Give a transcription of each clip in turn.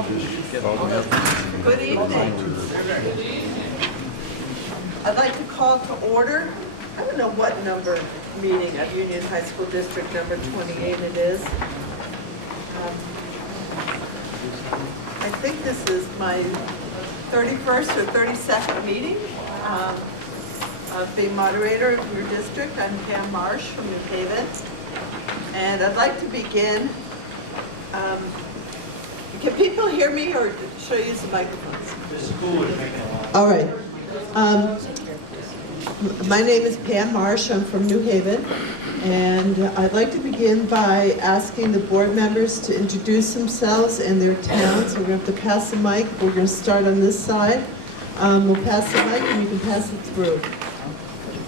Good evening. I'd like to call to order, I don't know what number meeting of Union High School District number 28 it is. I think this is my 31st or 32nd meeting of being moderator of your district. I'm Pam Marsh from New Haven. And I'd like to begin. Can people hear me, or should I use the microphones? The school would make it a lot. All right. My name is Pam Marsh. I'm from New Haven. And I'd like to begin by asking the board members to introduce themselves and their towns. We're going to have to pass the mic. We're going to start on this side. We'll pass the mic and you can pass it through.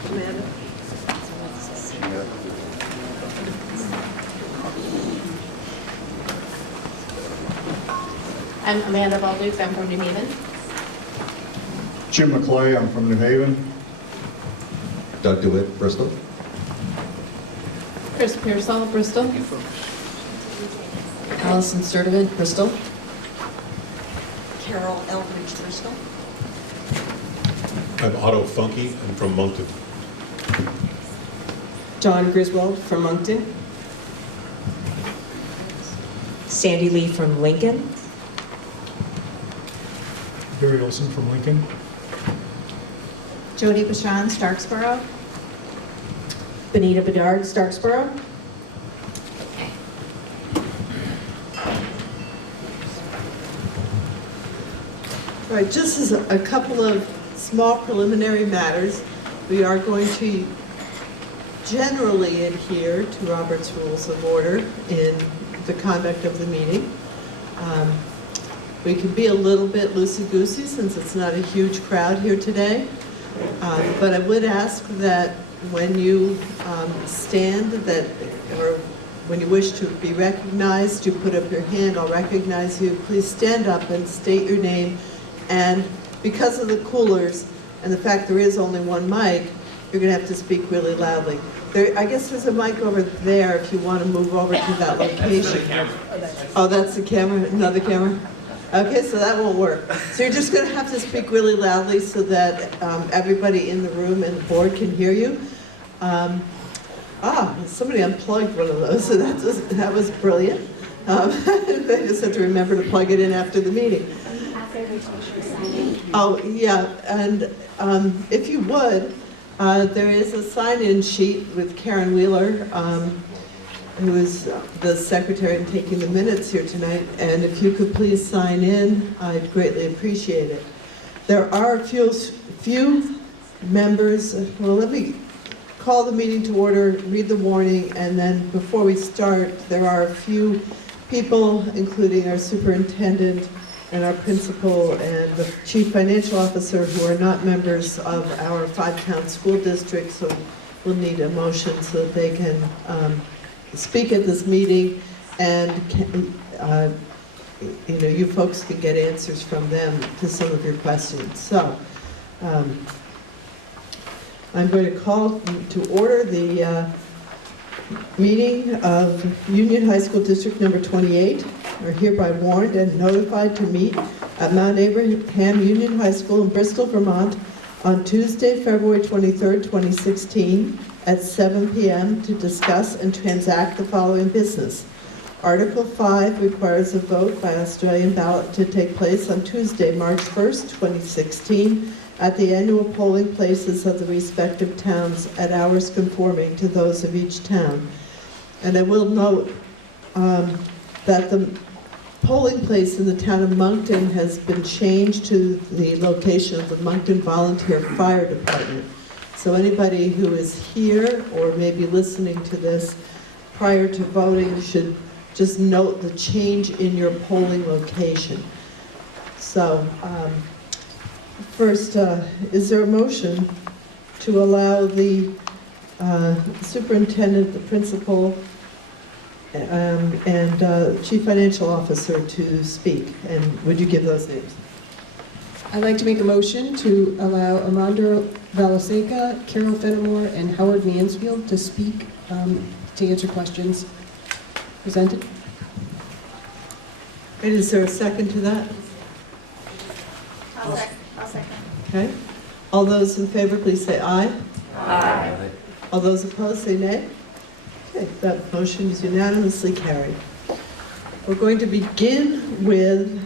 Amanda? I'm Amanda Balduke, I'm from New Haven. Jim McClay, I'm from New Haven. Doug DeWitt, Bristol. Chris Pearsall, Bristol. Allison Sturdivant, Bristol. Carol Eldridge, Bristol. I'm Otto Funky. I'm from Moncton. John Griswold from Moncton. Sandy Lee from Lincoln. Barry Olson from Lincoln. Jody Bashan, Starksboro. Benita Bedard, Starksboro. All right, just as a couple of small preliminary matters, we are going to generally adhere to Robert's Rules of Order in the conduct of the meeting. We can be a little bit loosey-goosey since it's not a huge crowd here today, but I would ask that when you stand, or when you wish to be recognized, you put up your hand, I'll recognize you. Please stand up and state your name. And because of the coolers and the fact there is only one mic, you're going to have to speak really loudly. I guess there's a mic over there if you want to move over to that location. Oh, that's the camera? Another camera? Okay, so that won't work. So you're just going to have to speak really loudly so that everybody in the room and the board can hear you. Somebody unplugged one of those, so that was brilliant. They just have to remember to plug it in after the meeting. Oh, yeah, and if you would, there is a sign-in sheet with Karen Wheeler, who is the secretary and taking the minutes here tonight, and if you could please sign in, I'd greatly appreciate it. There are a few members. Well, let me call the meeting to order, read the warning, and then before we start, there are a few people, including our superintendent and our principal and the chief financial officer, who are not members of our 5-town school district, so we'll need a motion so that they can speak at this meeting, and you folks can get answers from them to some of your questions. So I'm going to call to order the meeting of Union High School District number 28. Are hereby warned and notified to meet at Mount Abraham Union High School in Bristol, Vermont on Tuesday, February 23rd, 2016 at 7 p.m. to discuss and transact the following business. Article 5 requires a vote by Australian ballot to take place on Tuesday, March 1st, 2016 at the annual polling places of the respective towns at hours conforming to those of each town. And I will note that the polling place in the town of Moncton has been changed to the location of the Moncton Volunteer Fire Department. So anybody who is here or maybe listening to this prior to voting should just note the change in your polling location. So first, is there a motion to allow the superintendent, the principal, and chief financial officer to speak? And would you give those names? I'd like to make a motion to allow Armando Valaseca, Carol Fenimore, and Howard Mansfield to speak to answer questions presented. And is there a second to that? I'll second. Okay. All those in favor, please say aye. Aye. All those opposed, say nay. Okay, that motion is unanimously carried. We're going to begin with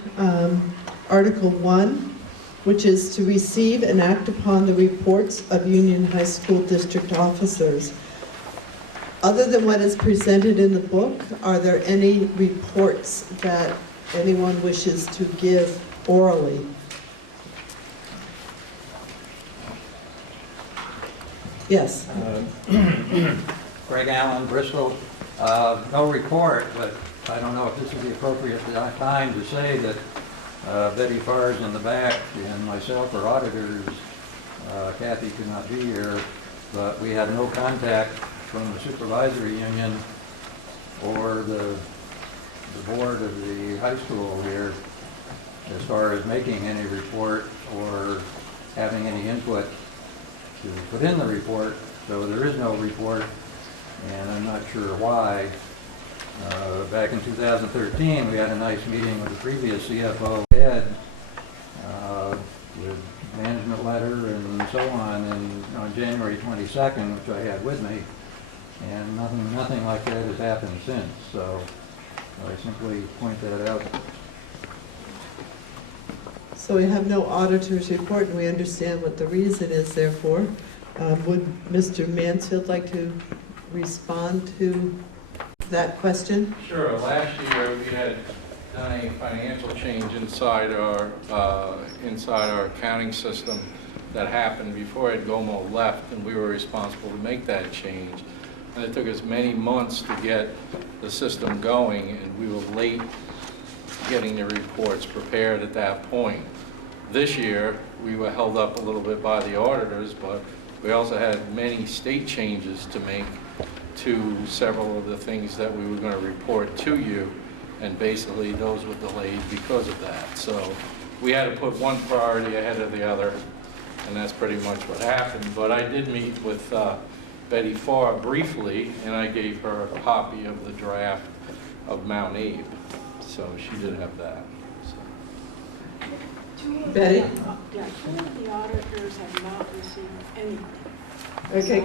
Article 1, which is to receive and act upon the reports of Union High School District officers. Other than what is presented in the book, are there any reports that anyone wishes to give orally? Yes. Greg Allen, Bristol. No report, but I don't know if this is the appropriate time to say that Betty Farr's in the back and myself are auditors. Kathy could not be here, but we had no contact from the supervisory union or the board of the high school here as far as making any report or having any input to put in the report. So there is no report, and I'm not sure why. Back in 2013, we had a nice meeting with the previous CFO head with management letter and so on on January 22nd, which I had with me, and nothing like that has happened since. So I simply point that out. So we have no auditor's report, and we understand what the reason is, therefore. Would Mr. Mansfield like to respond to that question? Sure. Last year, we had done a financial change inside our accounting system that happened before Ed Gomo left, and we were responsible to make that change. And it took us many months to get the system going, and we were late getting the reports prepared at that point. This year, we were held up a little bit by the auditors, but we also had many state changes to make to several of the things that we were going to report to you, and basically those were delayed because of that. So we had to put one priority ahead of the other, and that's pretty much what happened. But I did meet with Betty Farr briefly, and I gave her a copy of the draft of Mount Abe, so she did have that. Betty? Yeah, two of the auditors have not received anything. Okay,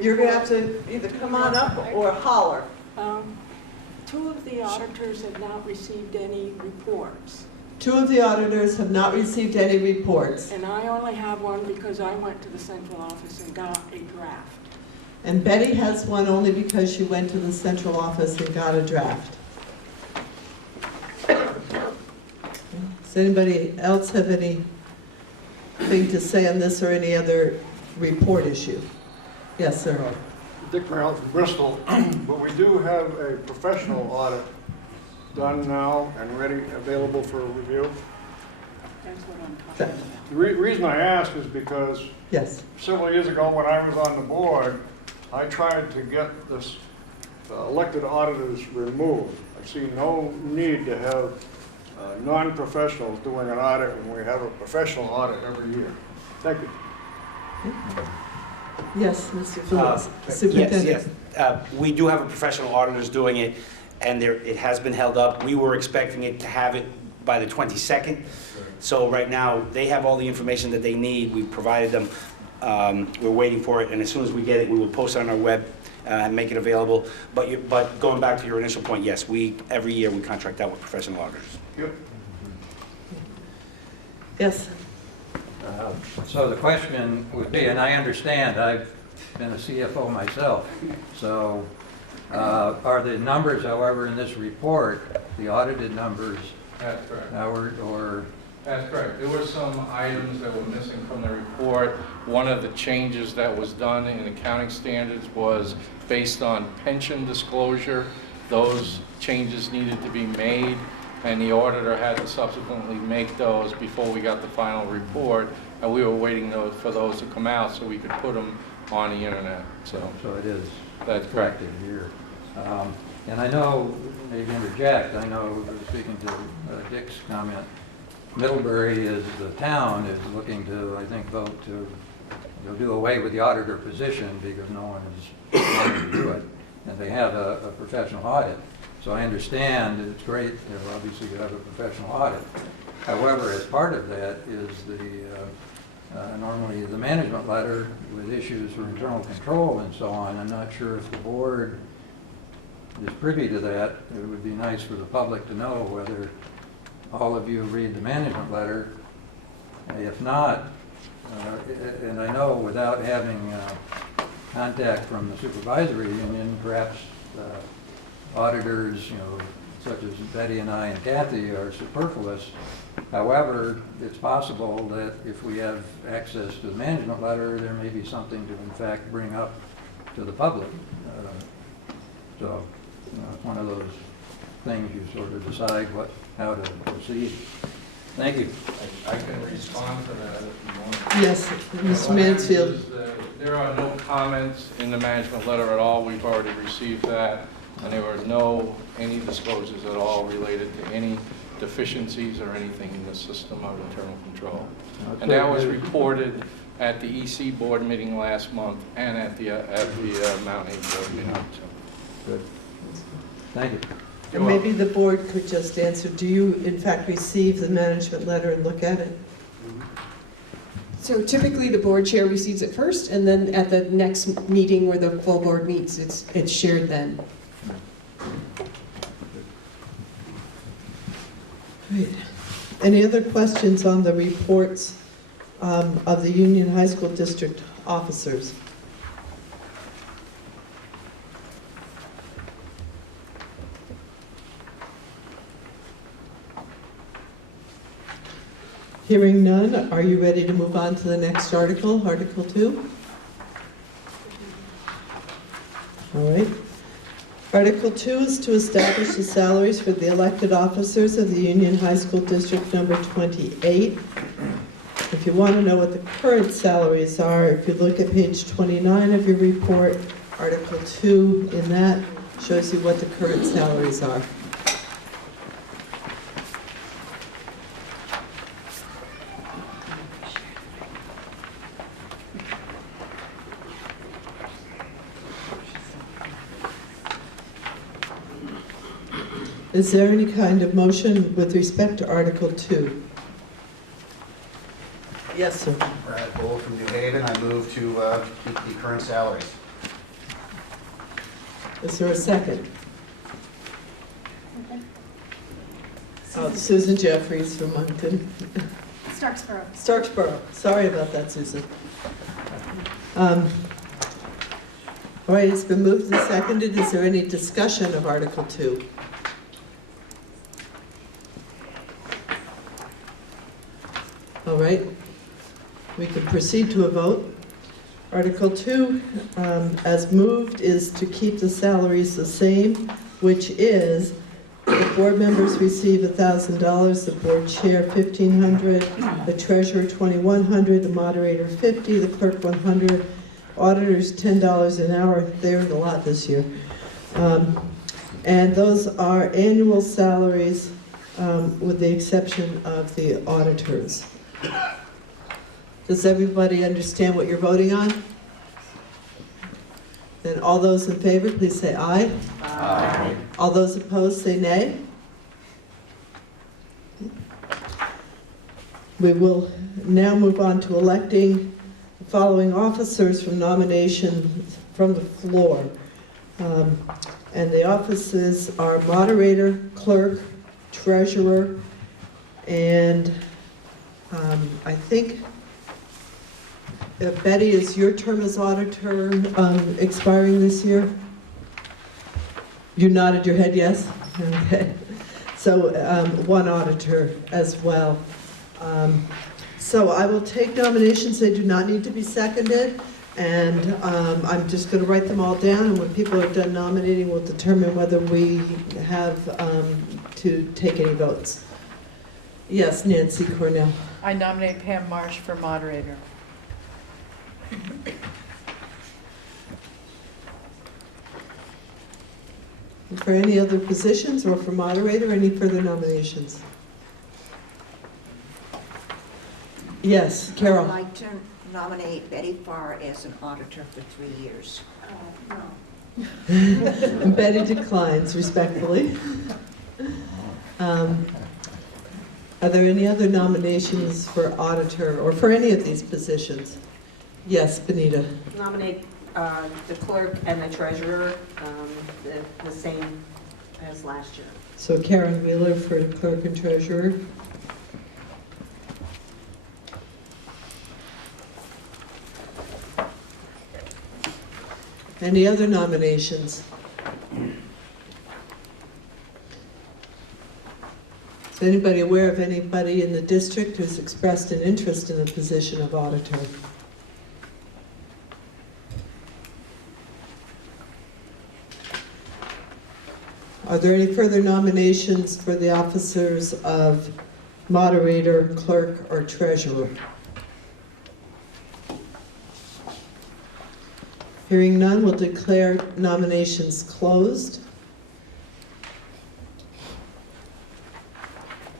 you're going to have to either come on up or holler. Two of the auditors have not received any reports. Two of the auditors have not received any reports. And I only have one because I went to the central office and got a draft. And Betty has one only because she went to the central office and got a draft. Does anybody else have anything to say on this or any other report issue? Yes, sir. Dick Merrill from Bristol, but we do have a professional audit done now and ready, available for review. That's what I'm talking about. The reason I ask is because Yes. several years ago when I was on the board, I tried to get this elected auditors removed. I see no need to have non-professionals doing an audit when we have a professional audit every year. Thank you. Yes, Mr. Phillips, Superintendent. Yes. We do have a professional auditors doing it, and it has been held up. We were expecting it to have it by the 22nd. So right now, they have all the information that they need. We've provided them. We're waiting for it, and as soon as we get it, we will post it on our web and make it available. But going back to your initial point, yes, every year we contract out with professional auditors. Yep. Yes. So the question would be, and I understand, I've been a CFO myself, so are the numbers, however, in this report, the audited numbers, That's correct. or That's correct. There were some items that were missing from the report. One of the changes that was done in accounting standards was based on pension disclosure. Those changes needed to be made, and the auditor had to subsequently make those before we got the final report, and we were waiting for those to come out so we could put them on the internet. So it is that's correct. corrected here. And I know, maybe interject, I know, speaking to Dick's comment, Middlebury is the town is looking to, I think, vote to do away with the auditor position because no one is wanting to do it, and they have a professional audit. So I understand that it's great, obviously, you have a professional audit. However, as part of that is normally the management letter with issues for internal control and so on. I'm not sure if the board is privy to that. It would be nice for the public to know whether all of you read the management letter. If not, and I know without having contact from the supervisory union, perhaps auditors, such as Betty and I and Kathy, are superfluous. However, it's possible that if we have access to the management letter, there may be something to, in fact, bring up to the public. So, it's one of those things you sort of decide how to proceed. Thank you. I can respond to that if you want. Yes, Mr. Mansfield. There are no comments in the management letter at all. We've already received that. And there were any disclosures at all related to any deficiencies or anything in the system of internal control. And that was reported at the EC board meeting last month and at the Mount A board meeting. Good. Thank you. And maybe the board could just answer, do you in fact receive the management letter and look at it? So typically, the board chair receives it first, and then at the next meeting where the full board meets, it's shared then. Great. Any other questions on the reports of the Union High School District officers? Hearing none, are you ready to move on to the next article, Article 2? All right. Article 2 is to establish the salaries for the elected officers of the Union High School District number 28. If you want to know what the current salaries are, if you look at page 29 of your report, Article 2 in that shows you what the current salaries are. Is there any kind of motion with respect to Article 2? Yes, sir. Brad Bull from New Haven. I move to keep the current salaries. Is there a second? Oh, Susan Jeffries from Moncton. Starksboro. Starksboro. Sorry about that, Susan. All right, it's been moved and seconded. Is there any discussion of Article 2? All right, we can proceed to a vote. Article 2, as moved, is to keep the salaries the same, which is the board members receive $1,000, the board chair $1,500, the treasurer $2,100, the moderator $50, the clerk $100, auditors $10 an hour. They earned a lot this year. And those are annual salaries with the exception of the auditors. Does everybody understand what you're voting on? Then all those in favor, please say aye. Aye. All those opposed, say nay. We will now move on to electing the following officers from nomination from the floor. And the offices are moderator, clerk, treasurer, and I think, Betty, is your term as auditor expiring this year? You nodded your head yes? Okay. So one auditor as well. So I will take nominations. They do not need to be seconded. And I'm just going to write them all down. And when people are done nominating, we'll determine whether we have to take any votes. Yes, Nancy Cornell. I nominate Pam Marsh for moderator. For any other positions or for moderator, any further nominations? Yes, Carol. I'd like to nominate Betty Farr as an auditor for 3 years. No. Betty declines respectfully. Are there any other nominations for auditor or for any of these positions? Yes, Benita. Nominate the clerk and the treasurer, the same as last year. So Karen Wheeler for clerk and treasurer. Any other nominations? Is anybody aware of anybody in the district who's expressed an interest in the position of auditor? Are there any further nominations for the officers of moderator, clerk, or treasurer? Hearing none, we'll declare nominations closed.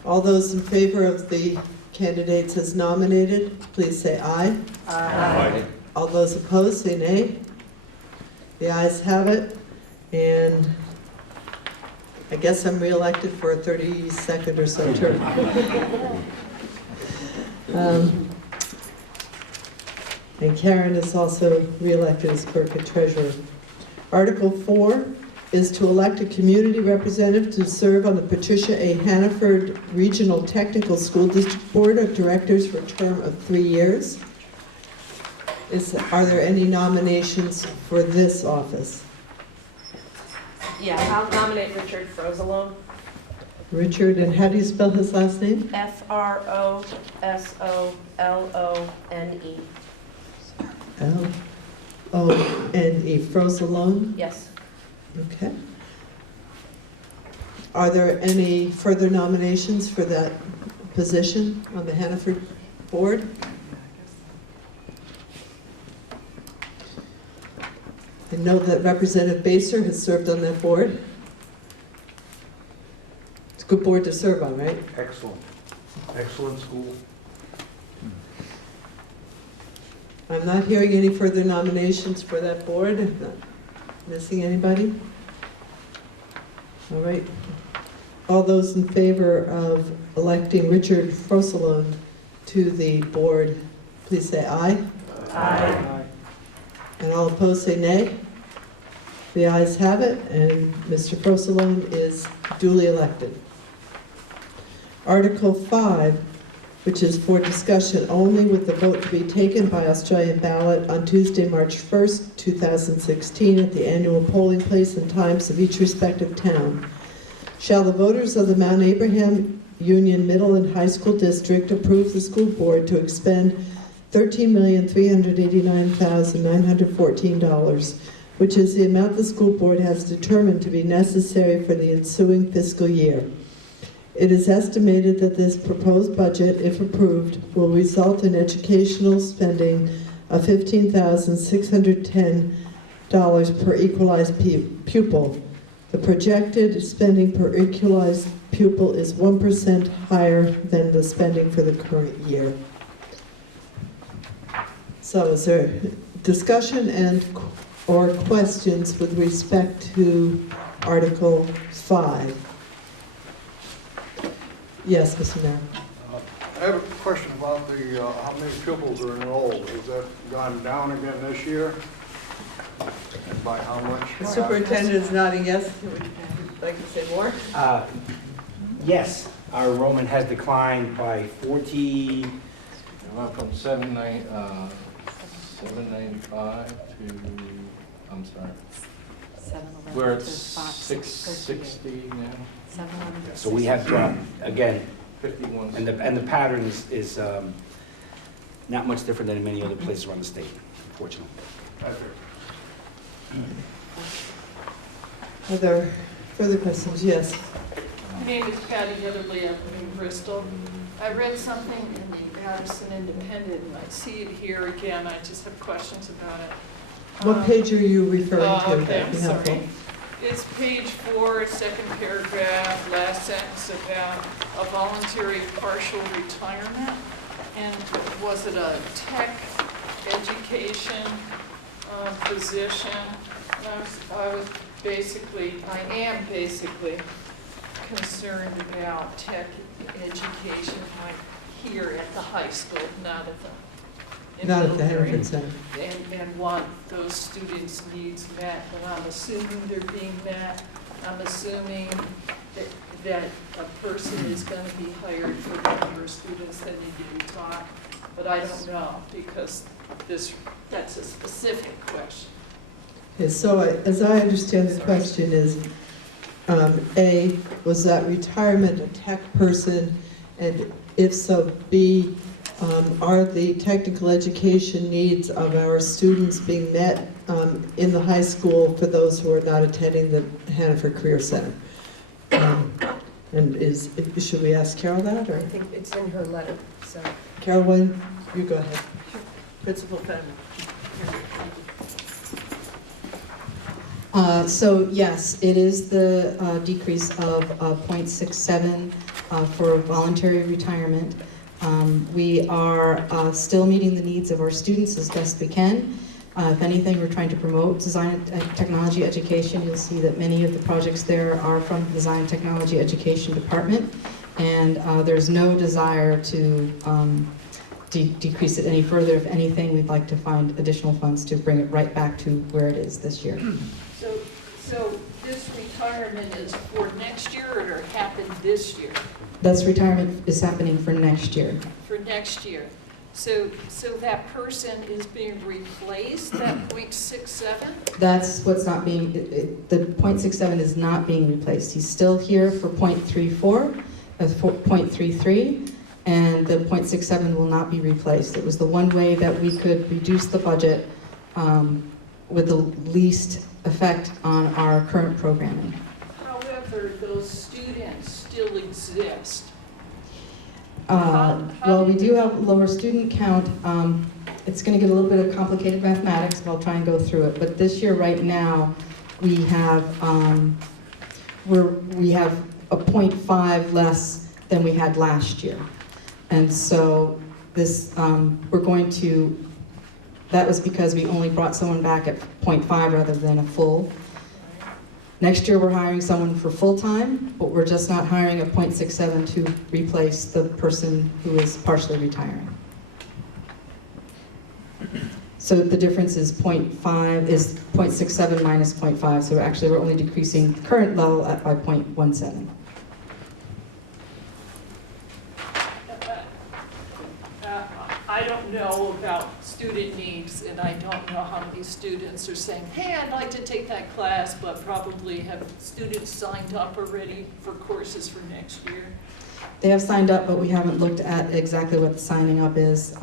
All those in favor of the candidates as nominated, please say aye. Aye. All those opposed, say nay. The ayes have it, and I guess I'm re-elected for a 32nd or so term. And Karen is also re-elected as clerk and treasurer. Article 4 is to elect a community representative to serve on the Patricia A. Hannaford Regional Technical School District Board of Directors for a term of 3 years. Are there any nominations for this office? Yeah, I'll nominate Richard Frosolone. Richard, and how do you spell his last name? F-R-O-S-O-L-O-N-E. L-O-N-E, Frosolone? Yes. Okay. Are there any further nominations for that position on the Hannaford board? I know that Representative Baser has served on that board. It's a good board to serve on, right? Excellent. Excellent school. I'm not hearing any further nominations for that board. I'm not missing anybody? All right. All those in favor of electing Richard Frosolone to the board, please say aye. Aye. And all opposed say nay. The ayes have it, and Mr. Frosolone is duly elected. Article 5, which is for discussion only with the vote to be taken by Australian ballot on Tuesday, March 1st, 2016, at the annual polling place and times of each respective town. Shall the voters of the Mount Abraham Union Middle and High School District approve the school board to expend $13,389,914, which is the amount the school board has determined to be necessary for the ensuing fiscal year. It is estimated that this proposed budget, if approved, will result in educational spending of $15,610 per equalized pupil. The projected spending per equalized pupil is 1% higher than the spending for the current year. So is there discussion or questions with respect to Article 5? Yes, Mr. Mayor. I have a question about the, how many pupils are enrolled. Has that gone down again this year? And by how much? The superintendent is nodding yes. Would you like to say more? Yes, our enrollment has declined by 40. Went from 795 to, I'm sorry, we're at 660 now. So we have dropped, again, 51. and the pattern is not much different than in many other places around the state, unfortunately. Are there further questions? Yes. My name is Patty Yetterly. I'm in Bristol. I read something in the Addison Independent, and I see it here again. I just have questions about it. What page are you referring to? Okay, That'd I'm be helpful. sorry. It's page 4, second paragraph, last sentence about a voluntary partial retirement. And was it a tech education position. And I am basically concerned about tech education like here at the high school, not at the. Not at the Middlebury, Hannaford Center. and want those students' needs met, and I'm assuming they're being met. I'm assuming that a person is going to be hired for the number of students that need to be taught, but I don't know, because that's a specific question. Okay, so as I understand the question is, A, was that retirement a tech person? And if so, B, are the technical education needs of our students being met in the high school for those who are not attending the Hannaford Career Center? And should we ask Carol that, or? I think it's in her letter, so. Carol, you go ahead. Principal Fenner. So yes, it is the decrease of 0.67 for voluntary retirement. We are still meeting the needs of our students as best we can. If anything, we're trying to promote design and technology education. You'll see that many of the projects there are from the Design and Technology Education Department, and there's no desire to decrease it any further. If anything, we'd like to find additional funds to bring it right back to where it is this year. So this retirement is for next year, or it happened this year? That's retirement is happening for next year. For next year. So that person is being replaced, that 0.67? That's what's not being, the 0.67 is not being replaced. He's still here for 0.34, 0.33, and the 0.67 will not be replaced. It was the one way that we could reduce the budget with the least effect on our current programming. However, those students still exist. Well, we do have a lower student count. It's going to get a little bit of complicated mathematics, but I'll try and go through it. But this year, right now, we have we have a 0.5 less than we had last year, and so this we're going to. That was because we only brought someone back at 0.5 rather than a full. Next year, we're hiring someone for full-time, but we're just not hiring a 0.67 to replace the person who is partially retiring. So the difference is 0.5, is 0.67 minus 0.5, so actually we're only decreasing the current level by 0.17. I don't know about student needs, and I don't know how many students are saying, hey, I'd like to take that class, but probably have students signed up already for courses for next year. They have signed up, but we haven't looked at exactly what the signing up is.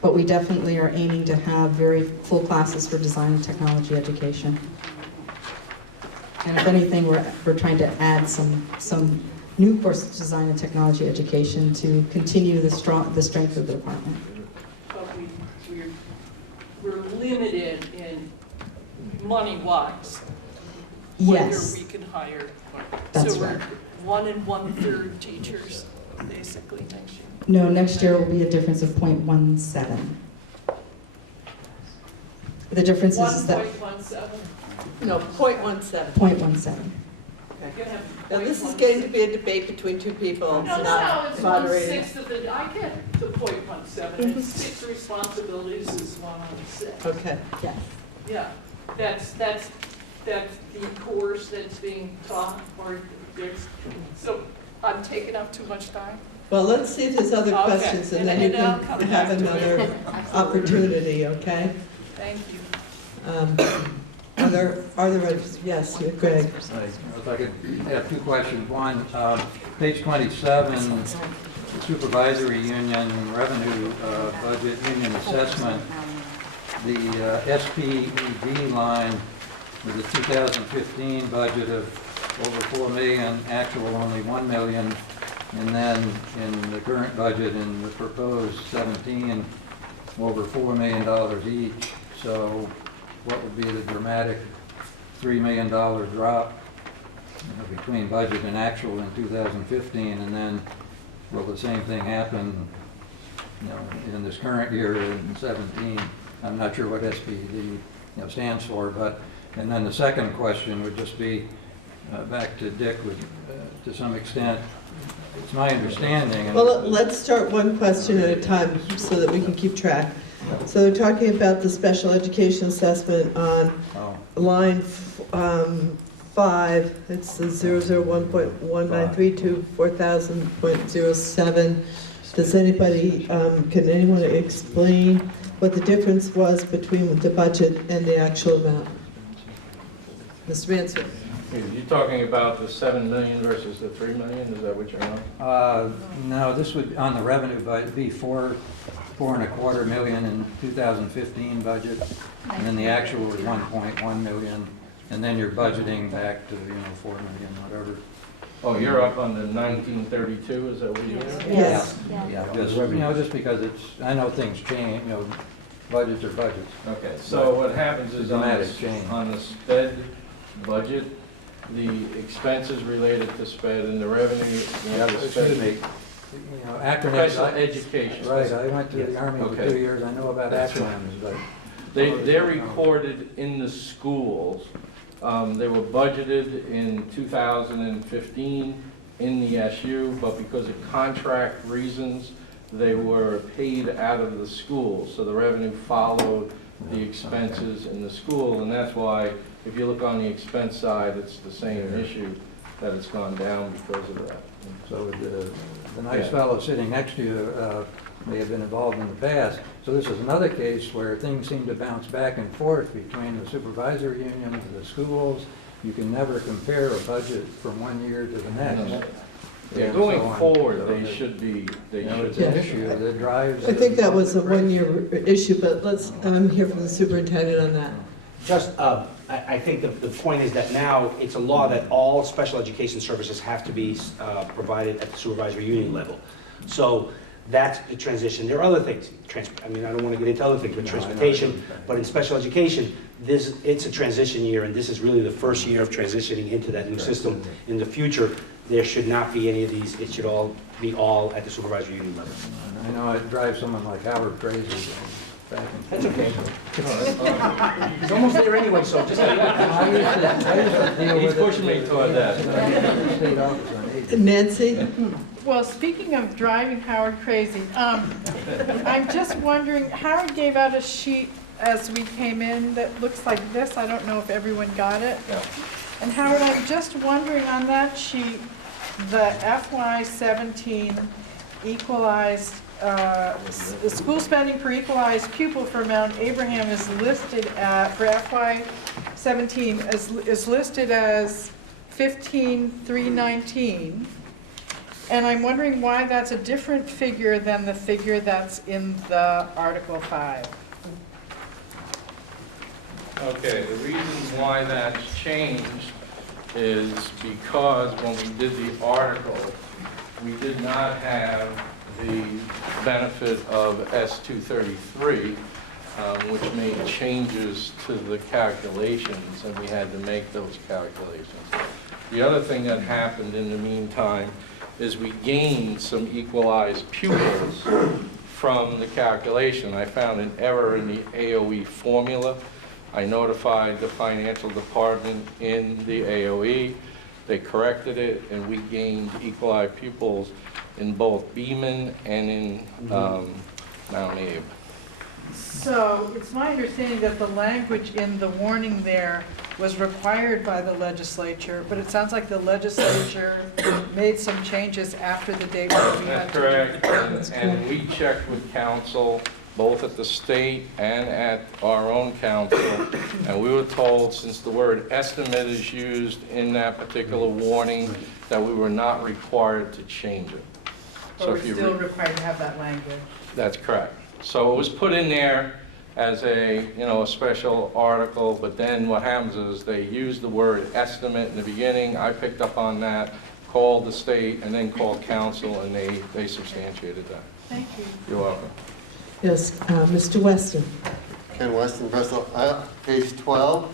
But we definitely are aiming to have very full classes for design and technology education. And if anything, we're trying to add some new courses of design and technology education to continue the strength of the department. But we're limited in money-wise. Yes. Whether we can hire. That's so we're right. 1 1/3 teachers, basically, next year. No, next year will be a difference of 0.17. The difference is that 1.17? No, 0.17. 0.17. Okay. Now, this is going to be a debate between two people, No, not it's moderating. 1/6 of the, I get the 0.17, and 6 responsibilities is 1 on 6. Okay. Yes. Yeah, that's the course that's being taught, or there's, so I'm taking up too much time? Well, let's see if there's other Okay. questions, and then you I'll can come have back to another it. opportunity, okay? Thank you. Are there others? Yes, Greg. If I could have two questions. One, page 27, supervisory union revenue budget union assessment, the SPED line with a 2015 budget of over 4 million, actual only 1 million, and then in the current budget in the proposed 17, over $4 million each. So what would be the dramatic $3 million drop between budget and actual in 2015, and then will the same thing happen in this current year in 17? I'm not sure what SPED stands for. But, and then the second question would just be, back to Dick, to some extent, it's my understanding. and- Well, let's start one question at a time so that we can keep track. So they're talking about the special education assessment on line 5, it's the 001.1932 4000.07. Does anybody, can anyone explain what the difference was between the budget and the actual amount? Mr. Mansfield. You're talking about the 7 million versus the 3 million, is that what you're on? No, this would, on the revenue, but be $4.25 million in 2015 budget, and then the actual was 1.1 million, and then you're budgeting back to, 4 million, whatever. Oh, you're up on the 1932, is that what you are? Yes. Yeah, just, just because it's, I know things change, budgets are budgets. Okay, so what happens is on Dramatic change. the SPED budget, the expenses related to SPED and the revenue, you have a Excuse me, SPED. acronyms. Special education. Right, I went to the Army for 2 years, I know about acronyms, but. They're recorded in the schools. They were budgeted in 2015 in the SU, but because of contract reasons, they were paid out of the school. So the revenue followed the expenses in the school, and that's why, if you look on the expense side, it's the same issue, that it's gone down because of that. So the nice fellow sitting next to you may have been involved in the past. So this is another case where things seem to bounce back and forth between the supervisory union and the schools. You can never compare a budget from one year to the next. Yeah, And going so on. forward, So they should be, it's an issue that drives. I think that was a one-year issue, but I'm here from the superintendent on that. Just, I think the point is that now it's a law that all special education services have to be provided at the supervisory union level. So that's the transition. There are other things. I mean, I don't want to get into other things, but transportation, but in special education, it's a transition year, and this is really the first year of transitioning into that new system. In the future, there should not be any of these. It should all be at the supervisory union level. I know it drives someone like Howard crazy. That's okay. He's almost there anyway, so just. I used to deal He's with it. pushing me toward that. State office on aging. Nancy? Well, speaking of driving Howard crazy, I'm just wondering, Howard gave out a sheet as we came in that looks like this. I don't know if everyone got it. Yeah. And Howard, I'm just wondering on that sheet, the FY17 equalized, the school spending per equalized pupil for Mount Abraham is listed at, for FY17, is listed as 15,319. And I'm wondering why that's a different figure than the figure that's in the Article 5. Okay, the reason why that's changed is because when we did the article, we did not have the benefit of S233, which made changes to the calculations, and we had to make those calculations. The other thing that happened in the meantime is we gained some equalized pupils from the calculation. I found an error in the AOE formula. I notified the financial department in the AOE. They corrected it, and we gained equalized pupils in both Beeman and in Mount Abe. So it's my understanding that the language in the warning there was required by the legislature, but it sounds like the legislature made some changes after the date when we had That's to. correct, and we checked with council, both at the state and at our own council, and we were told, since the word estimate is used in that particular warning, that we were not required to change it. But we're still required to have that language. That's correct. So it was put in there as a special article, but then what happens is they use the word estimate in the beginning. I picked up on that, called the state, and then called council, and they substantiated that. Thank you. You're welcome. Yes, Mr. Weston. Ken Weston, Bristol. Page 12.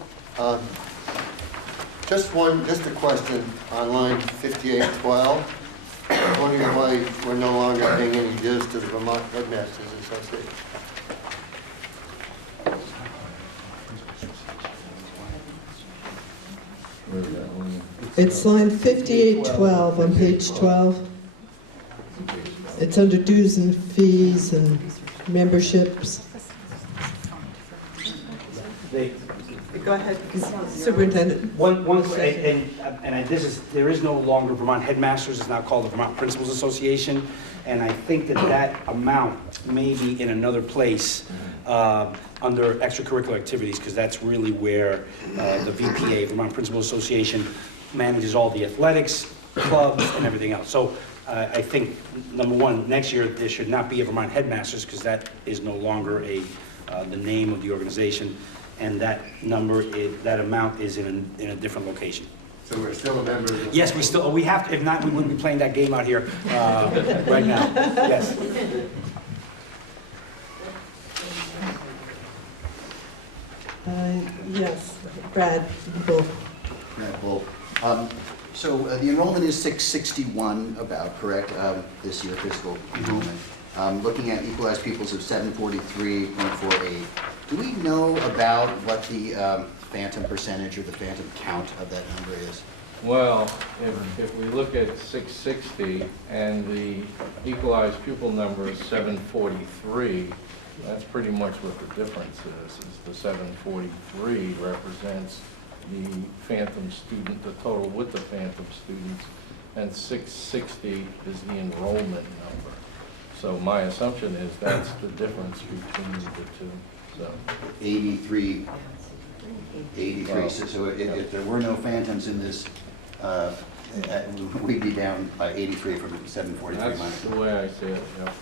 Just a question on line 5812. I'm wondering why we're no longer paying any dues to the Vermont Headmasters Association. It's line 5812 on page 12. It's under dues and fees and memberships. Go ahead, Superintendent. There is no longer Vermont Headmasters, it's now called the Vermont Principals Association, and I think that amount may be in another place under extracurricular activities, because that's really where the VPA, Vermont Principals Association, manages all the athletics, clubs, and everything else. So I think, number one, next year there should not be a Vermont Headmasters, because that is no longer the name of the organization. And that amount is in a different location. So we're still a member of the... Yes, we have to, if not, we wouldn't be playing that game out here right now. Yes. Yes, Brad Bull. Brad Bull. So the enrollment is 661 about, correct, this year, fiscal enrollment. Looking at equalized pupils of 743.48. Do we know about what the phantom percentage or the phantom count of that number is? Well, if we look at 660 and the equalized pupil number is 743, that's pretty much what the difference is the 743 represents the phantom student, the total with the phantom students, and 660 is the enrollment number. So my assumption is that's the difference between the two. So 83. Well, so if there were no phantoms in this, we'd be down by 83 from 743 that's minus. the way I see it, yeah.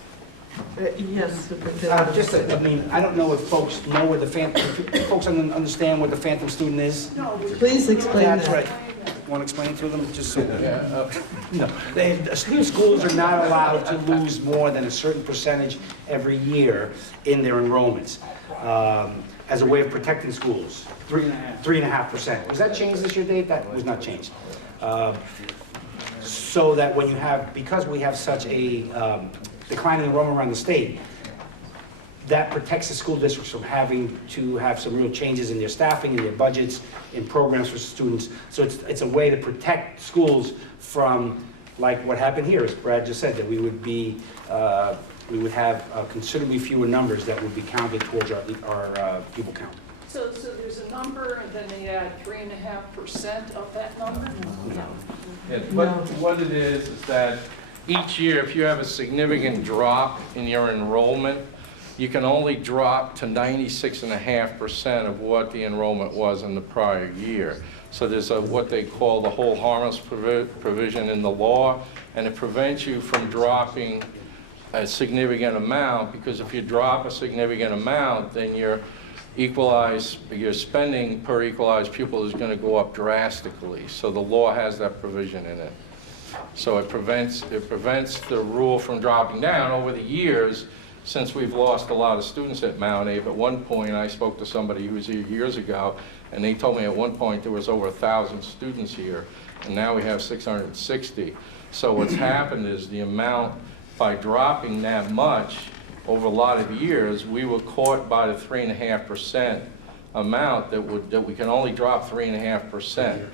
Yes, I don't know if folks know where the phantom, if folks understand what the phantom student is. No. Please explain That's that. right. Want to explain it to them? Just so. No, schools are not allowed to lose more than a certain percentage every year in their enrollments as a way of protecting schools. 3.5%. Was that changed this year, Dave? That was not changed. So that when you have, because we have such a declining enrollment around the state, that protects the school districts from having to have some real changes in their staffing, in their budgets, in programs for students. So it's a way to protect schools from, like what happened here, as Brad just said, that we would have considerably fewer numbers that would be counted towards our pupil count. So there's a number, and then they add 3.5% of that number? No. Yeah, what it is that each year, if you have a significant drop in your enrollment, you can only drop to 96.5% of what the enrollment was in the prior year. So there's what they call the hold harmless provision in the law, and it prevents you from dropping a significant amount, because if you drop a significant amount, then your spending per equalized pupil is going to go up drastically. So the law has that provision in it. So it prevents the rule from dropping down. Over the years, since we've lost a lot of students at Mount Abe, at one point I spoke to somebody who was here years ago, and they told me at one point there was over 1,000 students here, and now we have 660. So what's happened is the amount, by dropping that much over a lot of years, we were caught by the 3.5% amount that we can only drop 3.5%.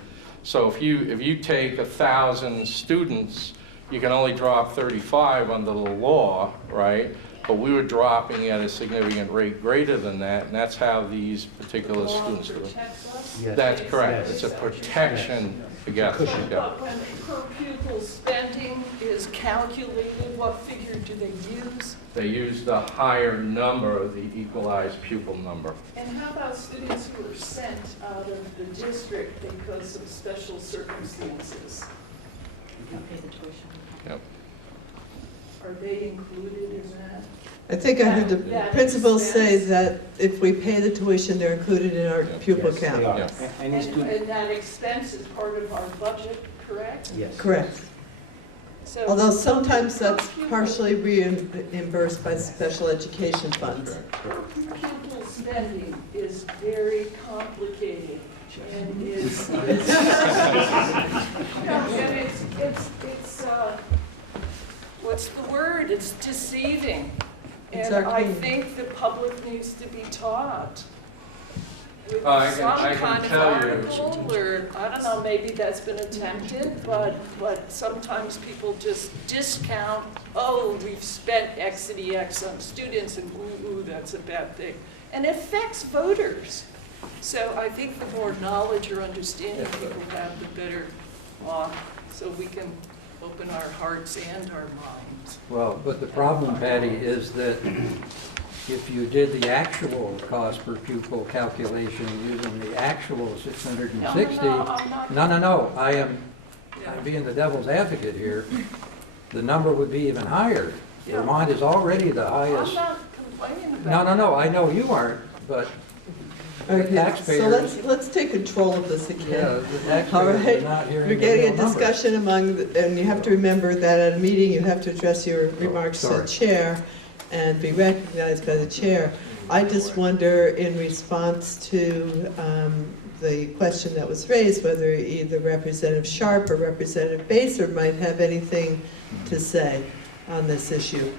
So if you take 1,000 students, you can only drop 35 under the law, right? But we were dropping at a significant rate greater than that, and that's how these particular students do it. Yes. That's correct. It's a protection against it. But when per pupil spending is calculated, what figure do they use? They use the higher number of the equalized pupil number. And how about students who are sent out of the district because of special circumstances? You can pay the tuition. Yep. Are they included in that? I think I heard the principals say that if we pay the tuition, they're included in our pupil count. Yeah. And that expense is part of our budget, correct? Yes. Correct. So Although sometimes that's partially reimbursed by special education funds. pupil spending is very complicated, and it's what's the word? It's deceiving. And I think the public needs to be taught. with I some can kind of tell you. article, or, I don't know, maybe that's been attempted, but sometimes people just discount, oh, we've spent X on students, and ooh, that's a bad thing. And it affects voters. So I think the more knowledge or understanding people have, the better off, so we can open our hearts and our minds. Well, but the problem, Patty, is that if you did the actual cost per pupil calculation using the actual 660, no, I'm being the devil's advocate here, the number would be even higher. Vermont is already the highest. I'm not complaining about No, I know you aren't, but Okay, taxpayers. so let's take control of this again. Yeah, the taxpayers All are right, not hearing we're the getting real a numbers. discussion and you have to remember that at a meeting, you have to address your remarks to the sorry. chair and be recognized by the chair. I just wonder, in response to the question that was raised, whether either Representative Sharp or Representative Baser might have anything to say on this issue.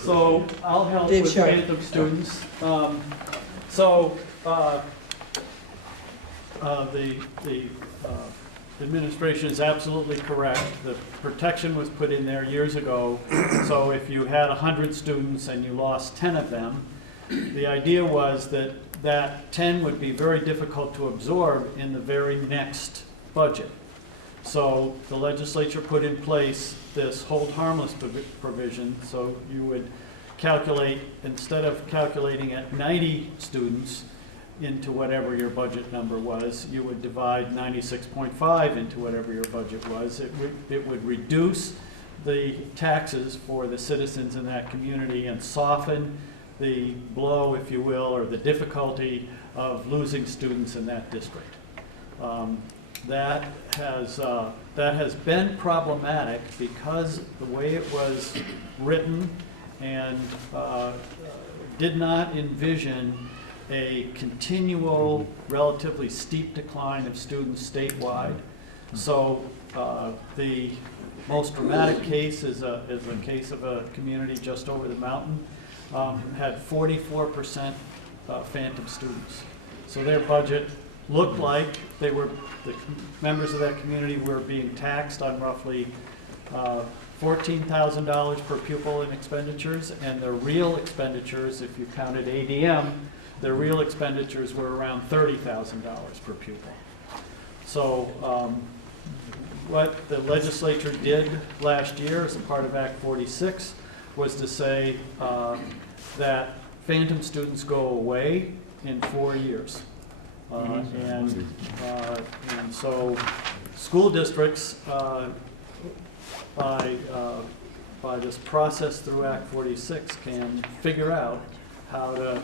So I'll help Dave with Sharp. Phantom students. The administration is absolutely correct. The protection was put in there years ago. So if you had 100 students and you lost 10 of them, the idea was that 10 would be very difficult to absorb in the very next budget. So the legislature put in place this hold harmless provision, so you would calculate, instead of calculating at 90 students into whatever your budget number was, you would divide 96.5 into whatever your budget was. It would reduce the taxes for the citizens in that community and soften the blow, if you will, or the difficulty of losing students in that district. That has been problematic because the way it was written and did not envision a continual, relatively steep decline of students statewide. So the most dramatic case is a case of a community just over the mountain, had 44% phantom students. So their budget looked like the members of that community were being taxed on roughly $14,000 per pupil in expenditures, and their real expenditures, if you counted ADM, their real expenditures were around $30,000 per pupil. So what the legislature did last year as a part of Act 46 was to say that phantom students go away in 4 years. And so school districts, by this process through Act 46, can figure out how to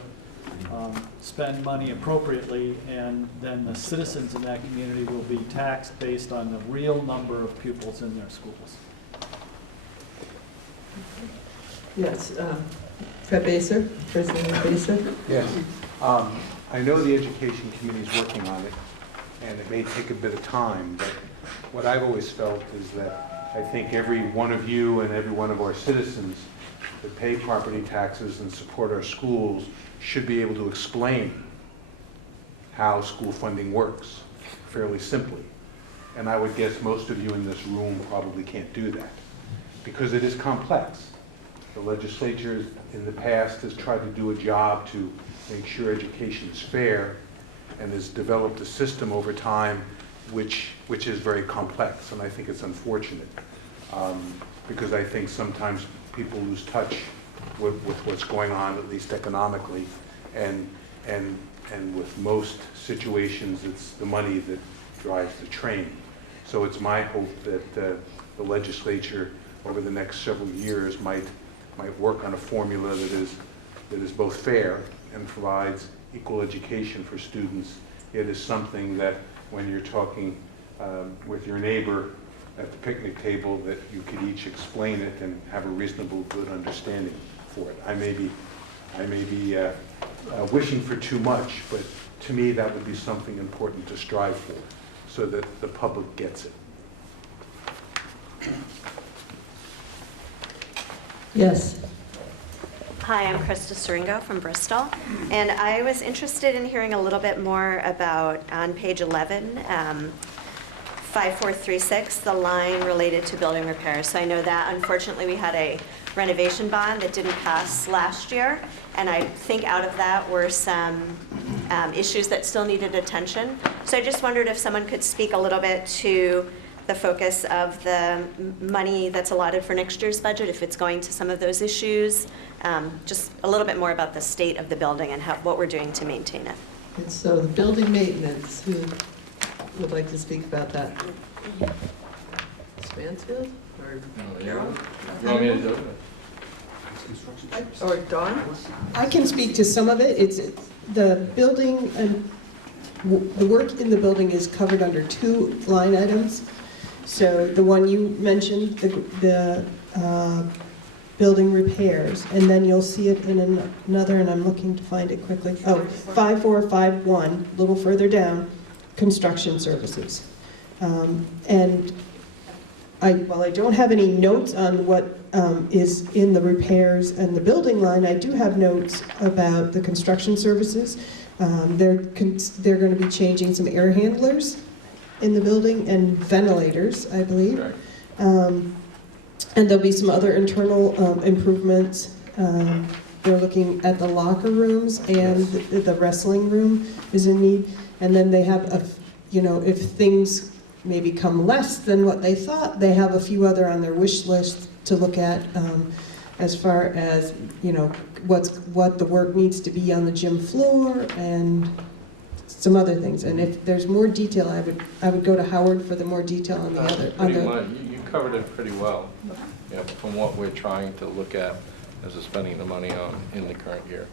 spend money appropriately, and then the citizens in that community will be taxed based on the real number of pupils in their schools. Yes, Fred Baser, President Baser. Yes. I know the Education Committee is working on it, and it may take a bit of time, but what I've always felt is that I think every one of you and every one of our citizens that pay property taxes and support our schools should be able to explain how school funding works fairly simply. And I would guess most of you in this room probably can't do that because it is complex. The legislature in the past has tried to do a job to make sure education is fair and has developed a system over time which is very complex, and I think it's unfortunate because I think sometimes people lose touch with what's going on, at least economically, and with most situations it's the money that drives the train. So it's my hope that the legislature over the next several years might work on a formula that is both fair and provides equal education for students. It is something that when you're talking with your neighbor at the picnic table, that you could each explain it and have a reasonable, good understanding for it. I may be wishing for too much, but to me that would be something important to strive for so that the public gets it. Yes. Hi, I'm Krista Seringo from Bristol, and I was interested in hearing a little bit more about, on page 11, 5436, the line related to building repairs. So I know that unfortunately we had a renovation bond that didn't pass last year, and I think out of that were some issues that still needed attention. So I just wondered if someone could speak a little bit to the focus of the money that's allotted for next year's budget, if it's going to some of those issues, just a little bit more about the state of the building and what we're doing to maintain it. And so the building maintenance, who would like to speak about that? Mansfield or Carol? You want me to do it? Or Dawn? I can speak to some of it. It's the building and the work in the building is covered under 2 line items. So the one you mentioned, the building repairs, and then you'll see it in another, and I'm looking to find it quickly. Oh, 5451, a little further down, construction services. And while I don't have any notes on what is in the repairs and the building line, I do have notes about the construction services. They're going to be changing some air handlers in the building and ventilators, I believe. And there'll be some other internal improvements. They're looking at the locker rooms, and the wrestling room is in need. And then they have, if things maybe come less than what they thought, they have a few other on their wish list to look at as far as, what the work needs to be on the gym floor and some other things. And if there's more detail, I would go to Howard for the more detail on the other. Pretty much. You covered it pretty well, from what we're trying to look at as spending the money on in the current year.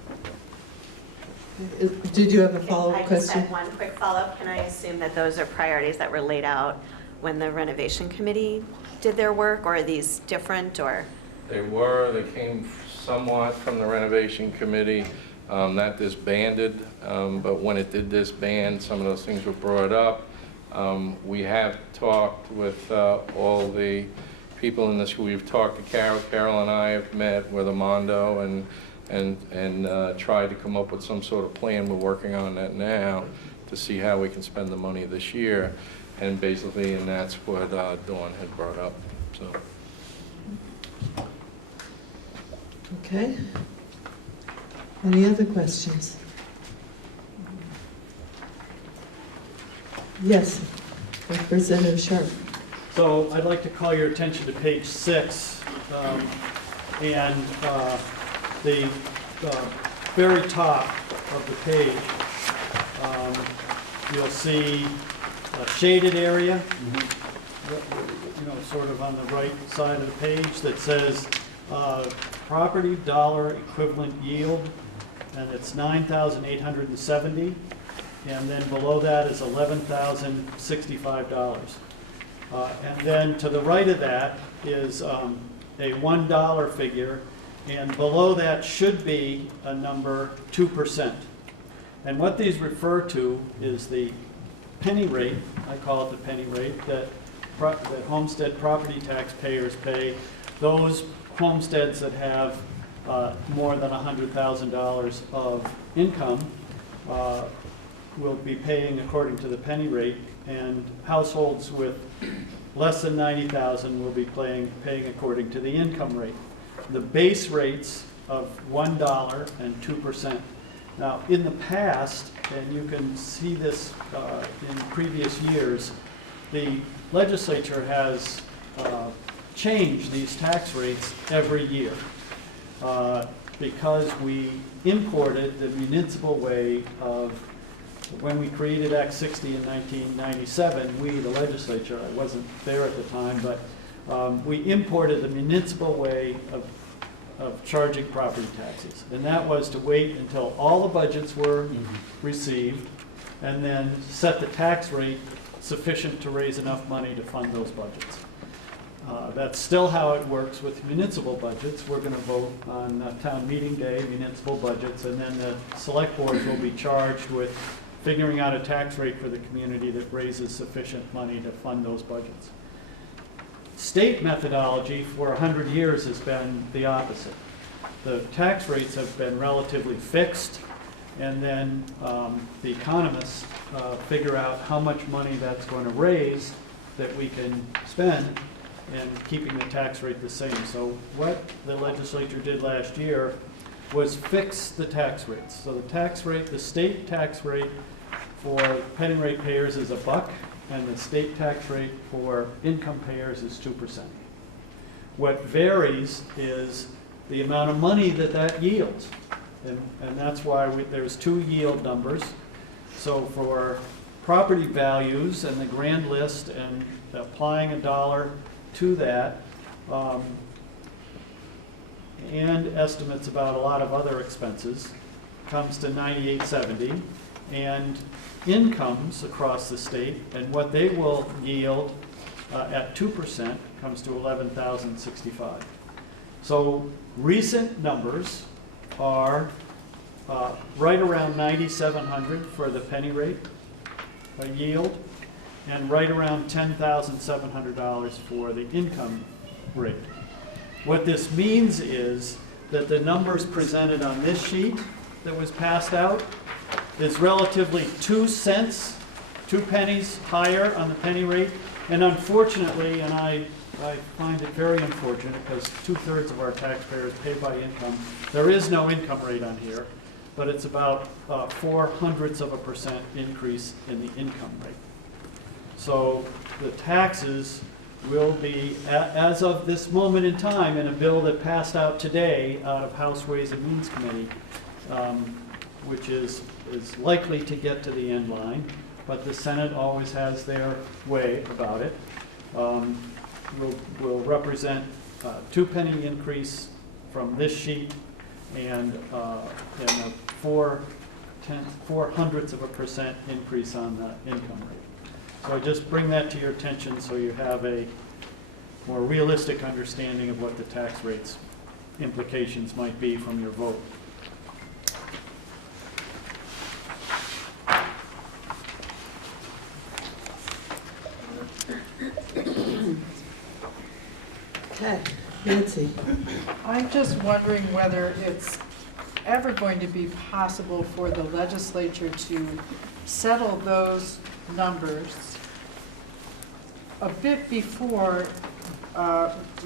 Did you have a follow-up I just question? had one quick follow-up. Can I assume that those are priorities that were laid out when the renovation committee did their work, or are these different, or? They came somewhat from the renovation committee. That disbanded, but when it did disband, some of those things were brought up. We have talked with all the people in this. We've talked to Carol. Carol and I have met with Armando and tried to come up with some sort of plan. We're working on that now to see how we can spend the money this year, and basically, and that's what Dawn had brought up. So. Okay. Any other questions? Yes, Representative Sharp. So I'd like to call your attention to page 6, and the very top of the page, you'll see a shaded area, sort of on the right side of the page, that says property dollar equivalent yield, and it's 9,870, and then below that is $11,065. And then to the right of that is a $1 figure, and below that should be a number 2%. And what these refer to is the penny rate, I call it the penny rate, that homestead property taxpayers pay. Those homesteads that have more than $100,000 of income will be paying according to the penny rate, and households with less than $90,000 will be paying according to the income rate. The base rates of $1 and 2%. Now, in the past, and you can see this in previous years, the legislature has changed these tax rates every year because we imported the municipal way of, when we created Act 60 in 1997, we, the legislature, I wasn't there at the time, but we imported the municipal way of charging property taxes. And that was to wait until all the budgets were received and then set the tax rate sufficient to raise enough money to fund those budgets. That's still how it works with municipal budgets. We're going to vote on town meeting day, municipal budgets, and then the select boards will be charged with figuring out a tax rate for the community that raises sufficient money to fund those budgets. State methodology for 100 years has been the opposite. the tax rates have been relatively fixed, and then the economists figure out how much money that's going to raise that we can spend and keeping the tax rate the same. So what the legislature did last year was fix the tax rates. So the tax rate, the state tax rate for penny rate payers is $1, and the state tax rate for income payers is 2%. What varies is the amount of money that that yields. And that's why there's two yield numbers. So for property values and the grand list and applying $1 to that, and estimates about a lot of other expenses, comes to $98.70. And incomes across the state and what they will yield at 2% comes to $11,065. So recent numbers are right around $9,700 for the penny rate yield, and right around $10,700 for the income rate. What this means is that the numbers presented on this sheet that was passed out is relatively 2 cents, 2 pennies higher on the penny rate. And unfortunately, and I find it very unfortunate because 2/3 of our taxpayers pay by income, there is no income rate on here, but it's about 0.04% increase in the income rate. So the taxes will be, as of this moment in time, in a bill that passed out today out of House Ways and Means Committee, which is likely to get to the end line, but the Senate always has their way about it, will represent a 2 penny increase from this sheet and a 0.04% increase on the income rate. So I just bring that to your attention so you have a more realistic understanding of what the tax rates implications might be from your vote. Okay, Nancy. I'm just wondering whether it's ever going to be possible for the legislature to settle those numbers a bit before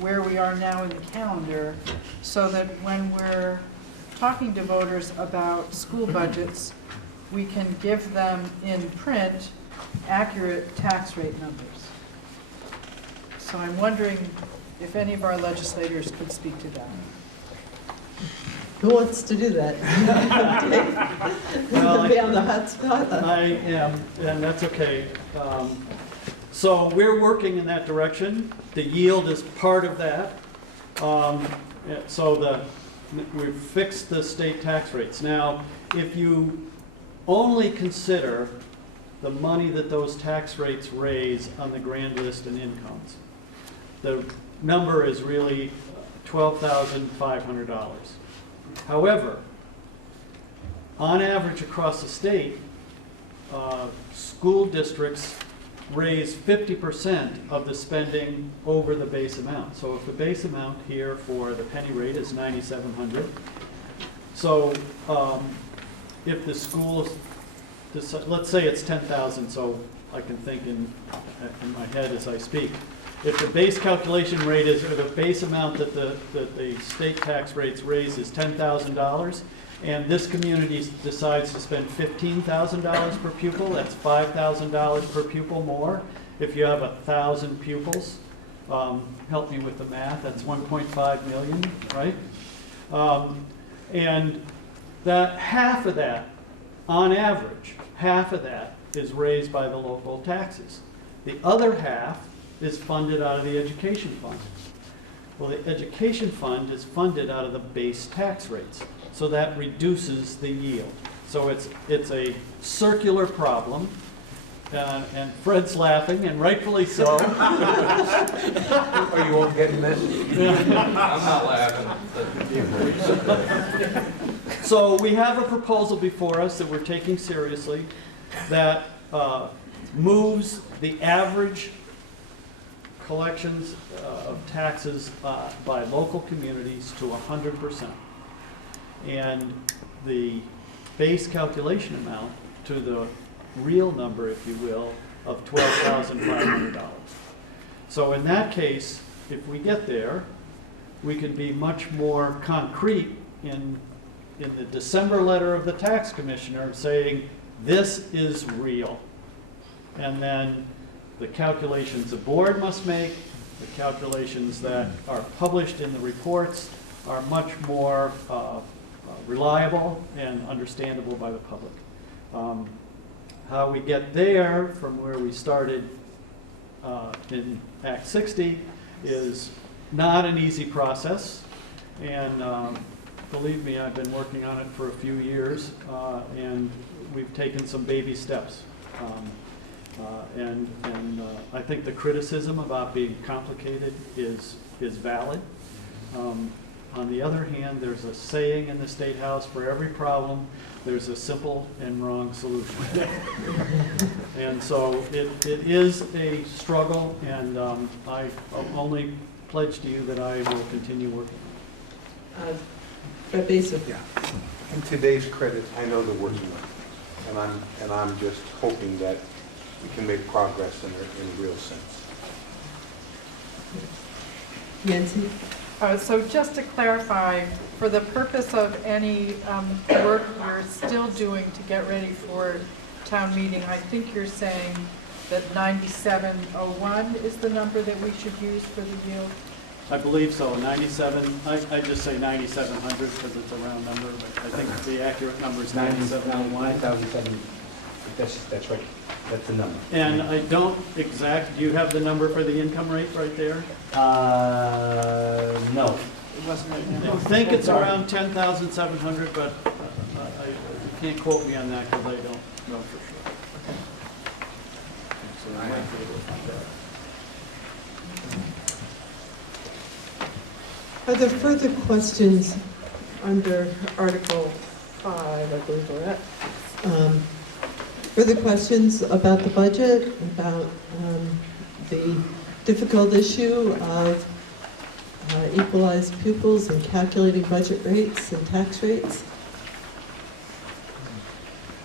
where we are now in the calendar, so that when we're talking to voters about school budgets, we can give them in print accurate tax rate numbers. So I'm wondering if any of our legislators could speak to that. Who wants to do that? Well, be on the hot spot. I am, and that's okay. So we're working in that direction. The yield is part of that. So we've fixed the state tax rates. Now, if you only consider the money that those tax rates raise on the grand list and incomes, the number is really $12,500. However, on average across the state, school districts raise 50% of the spending over the base amount. So if the base amount here for the penny rate is $9,700, so if the schools, let's say it's $10,000, so I can think in my head as I speak. If the base calculation rate is, or the base amount that the state tax rates raise is $10,000, and this community decides to spend $15,000 per pupil, that's $5,000 per pupil more. If you have 1,000 pupils, help me with the math, that's 1.5 million, right? And that half of that, on average, half of that is raised by the local taxes. The other half is funded out of the education fund. Well, the education fund is funded out of the base tax rates, so that reduces the yield. So it's a circular problem, and Fred's laughing, and rightfully so. Are you all getting this? I'm not laughing. So we have a proposal before us that we're taking seriously that moves the average collections of taxes by local communities to 100%. and the base calculation amount to the real number, if you will, of $12,500. So in that case, if we get there, we can be much more concrete in the December letter of the tax commissioner saying, this is real. And then the calculations the board must make, the calculations that are published in the reports are much more reliable and understandable by the public. How we get there from where we started in Act 60 is not an easy process, and believe me, I've been working on it for a few years, and we've taken some baby steps. And I think the criticism about being complicated is valid. On the other hand, there's a saying in the State House, for every problem, there's a simple and wrong solution. And so it is a struggle, and I only pledge to you that I will continue working on it. Brett Basin. Yeah. In today's credit, I know they're working on it, and I'm just hoping that we can make progress in a real sense. Nancy? So just to clarify, for the purpose of any work you're still doing to get ready for town meeting, I think you're saying that 9701 is the number that we should use for the yield? I believe so, 97, I just say 9,700 because it's a round number, but I think the accurate number is 9,701. 9,700, that's right, that's the number. And I don't do you have the number for the income rate right there? No. It wasn't right I now. think it's around 10,700, but you can't quote me on that because I don't know for sure. So I might be able to find out. Are there further questions under Article 5, I believe we're at? Further questions about the budget, about the difficult issue of equalized pupils and calculating budget rates and tax rates?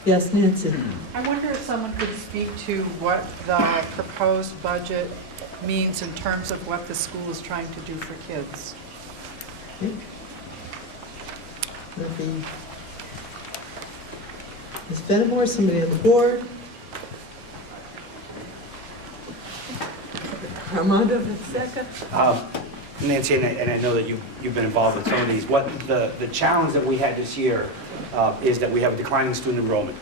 Yes, Nancy? I wonder if someone could speak to what the proposed budget means in terms of what the school is trying to do for kids. Maybe Ms. Benamor, somebody on the board? Armando Fonseca? Nancy, and I know that you've been involved in some of these. What the challenge that we had this year is that we have a declining student enrollment.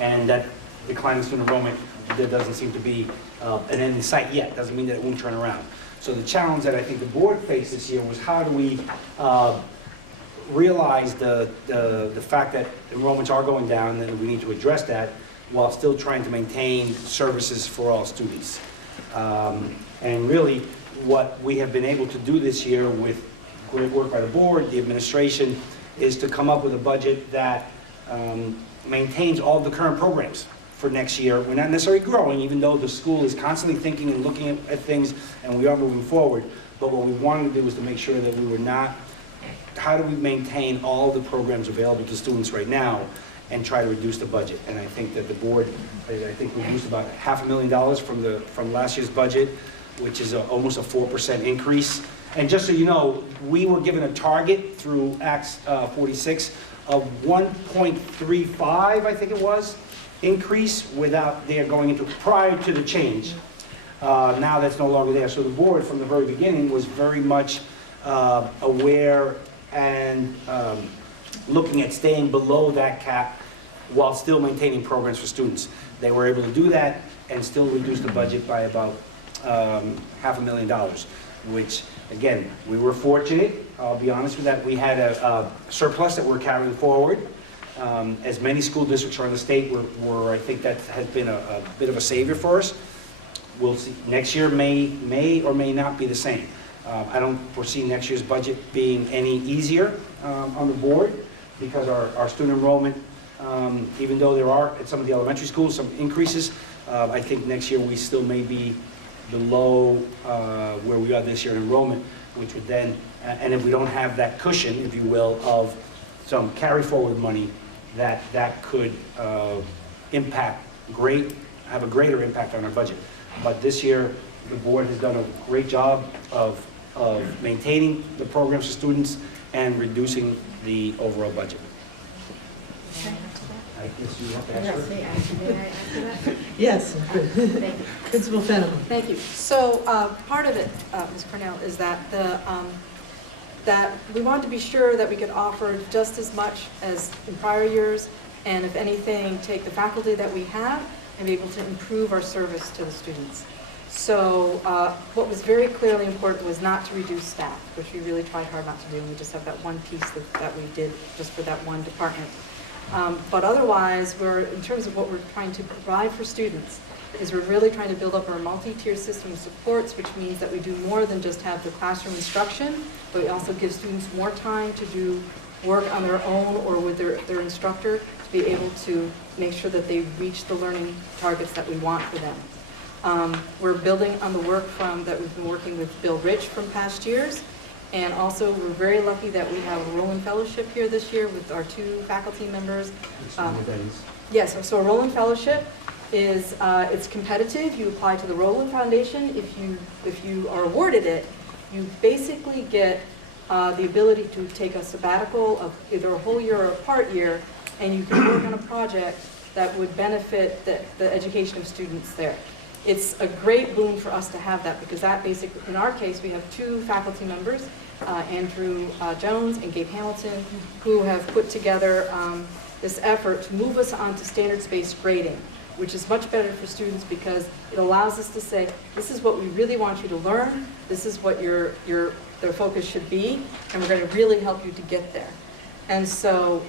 And that declining student enrollment, there doesn't seem to be an end in sight yet. Doesn't mean that it won't turn around. So the challenge that I think the board faced this year was how do we realize the fact that enrollments are going down and we need to address that while still trying to maintain services for all students. And really what we have been able to do this year with great work by the board, the administration, is to come up with a budget that maintains all the current programs for next year. We're not necessarily growing, even though the school is constantly thinking and looking at things, and we are moving forward. But what we wanted to do was to make sure that we were not, how do we maintain all the programs available to students right now and try to reduce the budget? And I think that the board, I think reduced about $500,000 from last year's budget, which is almost a 4% increase. And just so you know, we were given a target through Act 46 of 1.35, I think it was, increase without their going into prior to the change. Now that's no longer there. So the board from the very beginning was very much aware and looking at staying below that cap while still maintaining programs for students. They were able to do that and still reduce the budget by about $500,000, which again, we were fortunate, I'll be honest with that. We had a surplus that we're carrying forward. As many school districts around the state were, I think that has been a bit of a savior for us. We'll see, next year may or may not be the same. I don't foresee next year's budget being any easier on the board because our student enrollment, even though there are at some of the elementary schools some increases, I think next year we still may be below where we are this year in enrollment, which would then, and if we don't have that cushion, if you will, of some carry forward money, that could have a greater impact on our budget. But this year, the board has done a great job of maintaining the programs for students and reducing the overall budget. I guess you have to answer. Yes. Principal Fenneman. Thank you. So part of it, Ms. Cornell, is that that we wanted to be sure that we could offer just as much as in prior years, and if anything, take the faculty that we have and be able to improve our service to the students. So what was very clearly important was not to reduce staff, which we really tried hard not to do, and we just have that one piece that we did just for that one department. But otherwise, in terms of what we're trying to provide for students, is we're really trying to build up our multi-tier system of supports, which means that we do more than just have the classroom instruction, but we also give students more time to do work on their own or with their instructor to be able to make sure that they reach the learning targets that we want for them. We're building on the work that we've been working with Bill Rich from past years, and also we're very lucky that we have a Roland Fellowship here this year with our 2 faculty members. Yes, so a Roland Fellowship is it's competitive. You apply to the Roland Foundation. If you are awarded it, you basically get the ability to take a sabbatical of either a whole year or a part year, and you can work on a project that would benefit the education of students there. It's a great boon for us to have that, because that basically, in our case, we have 2 faculty members, Andrew Jones and Gabe Hamilton, who have put together this effort to move us onto standards-based grading, which is much better for students because it allows us to say, this is what we really want you to learn, this is what their focus should be, and we're going to really help you to get there. And so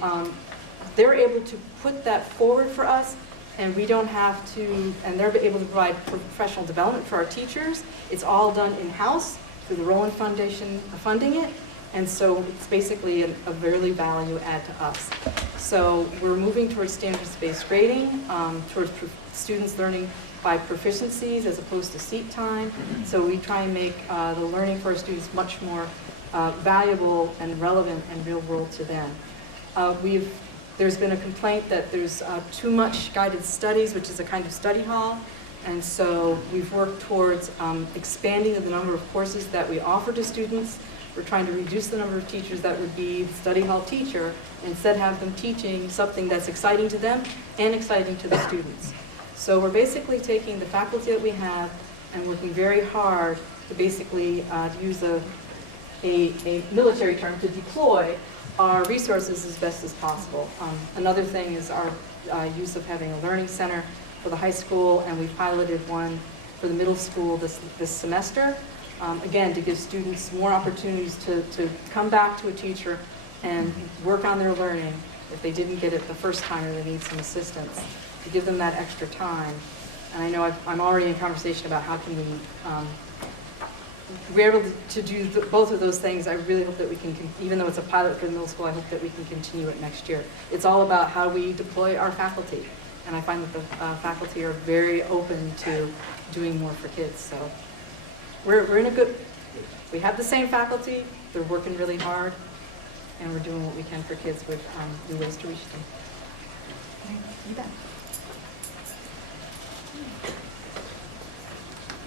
they're able to put that forward for us, and we don't have to, and they're able to provide professional development for our teachers. It's all done in-house through the Roland Foundation funding it, and so it's basically a very value add to us. So we're moving towards standards-based grading, towards students learning by proficiencies as opposed to seat time. So we try and make the learning for our students much more valuable and relevant and real world to them. There's been a complaint that there's too much guided studies, which is a kind of study hall. And so we've worked towards expanding the number of courses that we offer to students. We're trying to reduce the number of teachers that would be the study hall teacher, and instead have them teaching something that's exciting to them and exciting to the students. So we're basically taking the faculty that we have and working very hard to basically use a military term, to deploy our resources as best as possible. Another thing is our use of having a learning center for the high school, and we piloted one for the middle school this semester. Again, to give students more opportunities to come back to a teacher and work on their learning if they didn't get it the first time or they need some assistance, to give them that extra time. And I know I'm already in conversation about how can we're able to do both of those things. I really hope that we can, even though it's a pilot for the middle school, I hope that we can continue it next year. It's all about how we deploy our faculty. And I find that the faculty are very open to doing more for kids. So we're in a good, we have the same faculty, they're working really hard, and we're doing what we can for kids with new ways to reach them. You bet.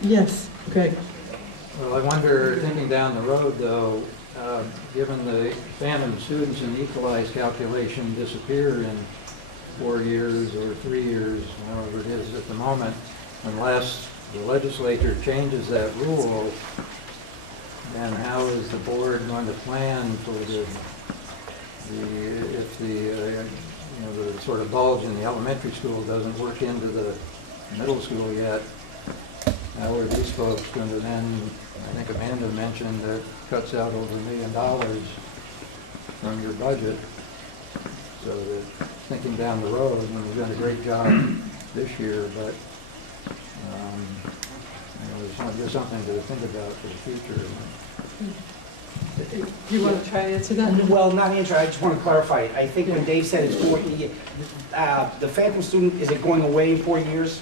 Yes, Greg. Well, I wonder, thinking down the road though, given the phantom students in the equalized calculation disappear in 4 years or 3 years, however it is at the moment, unless the legislature changes that rule, then how is the board going to plan for if the sort of bulge in the elementary school doesn't work into the middle school yet? How are these folks going to then, I think Amanda mentioned that cuts out over $1 million from your budget, so that thinking down the road, and we've done a great job this year, but it's just something to think about for the future. You want to try to answer that? Well, not answer, I just want to clarify. I think when Dave said it's 4 years, the phantom student, is it going away in 4 years?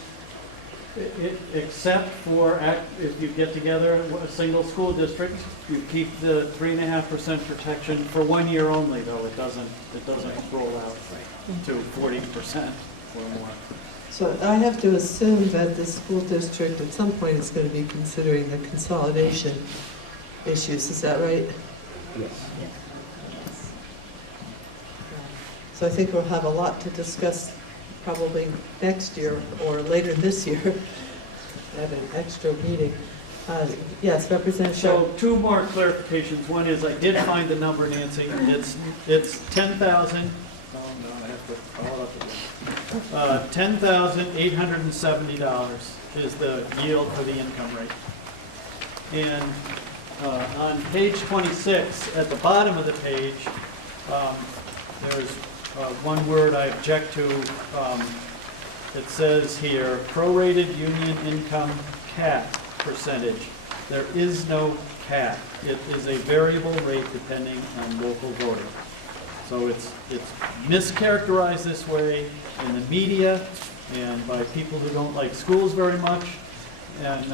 Except for if you get together a single school district, you keep the 3.5% protection for 1 year only, though it doesn't roll out to 40% or more. So I have to assume that the school district at some point is going to be considering the consolidation issues, is that right? Yes. So I think we'll have a lot to discuss probably next year or later this year at an extra meeting. Yes, Representative Sharp. So two more clarifications. One is I did find the number, Nancy. It's 10,000. Oh no, I have to follow up again. $10,870 is the yield for the income rate. And on page 26, at the bottom of the page, there's one word I object to. It says here, prorated union income cap percentage. There is no cap. It is a variable rate depending on local voting. So it's mischaracterized this way in the media and by people who don't like schools very much. And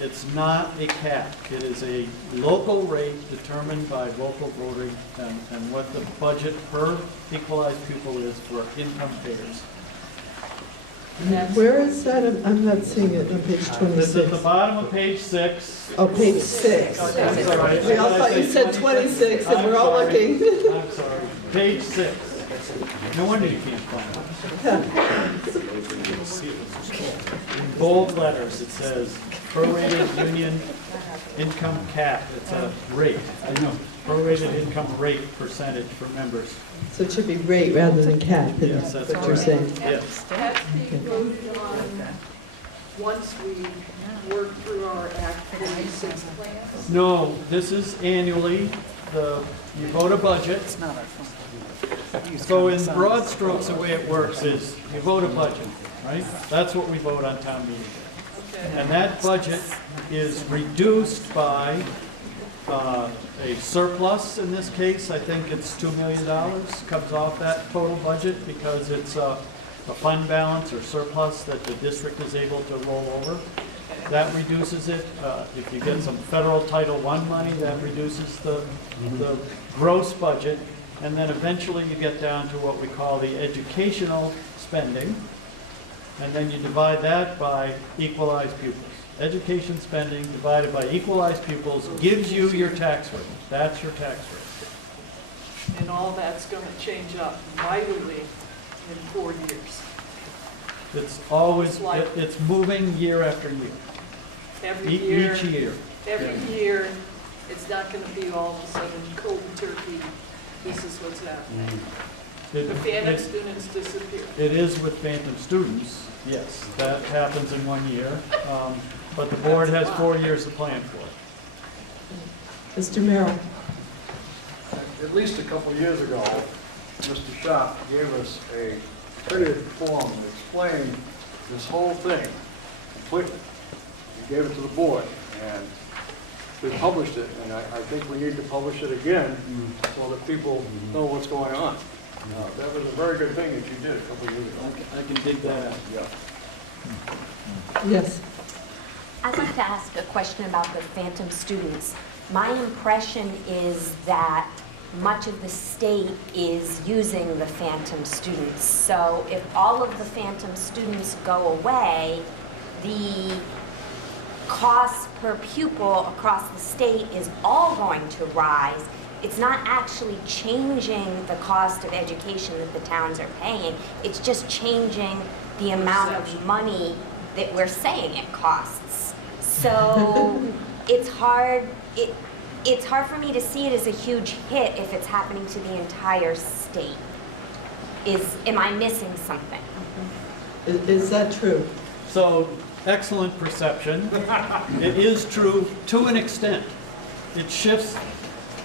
it's not a cap. It is a local rate determined by local voting and what the budget per equalized pupil is for income payers. Where is that? I'm not seeing it on page 26. It's at the bottom of page 6. Oh, page 6. I'm sorry. We all thought you said 26, and we're all looking. I'm sorry. Page 6. No wonder you can't find it. In bold letters, it says prorated union income cap. It's a rate. I know. Prorated income rate percentage for members. So it should be rate rather than cap, Yes, is that's what you're saying. Yes. That's being voted on once we work through our Act 46 plans. No, this is annually. You vote a budget. So in broad strokes, the way it works is you vote a budget, right? That's what we vote on town meeting day. And that budget is reduced by a surplus. In this case, I think it's $2 million comes off that total budget because it's a fund balance or surplus that the district is able to roll over. That reduces it. If you get some federal Title I money, that reduces the gross budget. And then eventually you get down to what we call the educational spending. And then you divide that by equalized pupils. Education spending divided by equalized pupils gives you your tax rate. That's your tax rate. And all that's going to change up mightily in 4 years. It's always, it's moving year after year. Every year. Each year. Every year, it's not going to be all of a sudden cold turkey, this is what's happening. The phantom students disappear. It is with phantom students, yes. That happens in 1 year. But the board has 4 years to plan for it. Mr. Merrill. At least a couple of years ago, Mr. Schaaf gave us a printed form that explained this whole thing completely. He gave it to the board, and we published it, and I think we need to publish it again so that people know what's going on. That was a very good thing that you did a couple of years ago. I can dig that out. Yeah. Yes. I'd like to ask a question about the phantom students. My impression is that much of the state is using the phantom students. So if all of the phantom students go away, the cost per pupil across the state is all going to rise. It's not actually changing the cost of education that the towns are paying. It's just changing the amount of money that we're saying it costs. So it's hard for me to see it as a huge hit if it's happening to the entire state. Am I missing something? Is that true? So, excellent perception. It is true to an extent. It shifts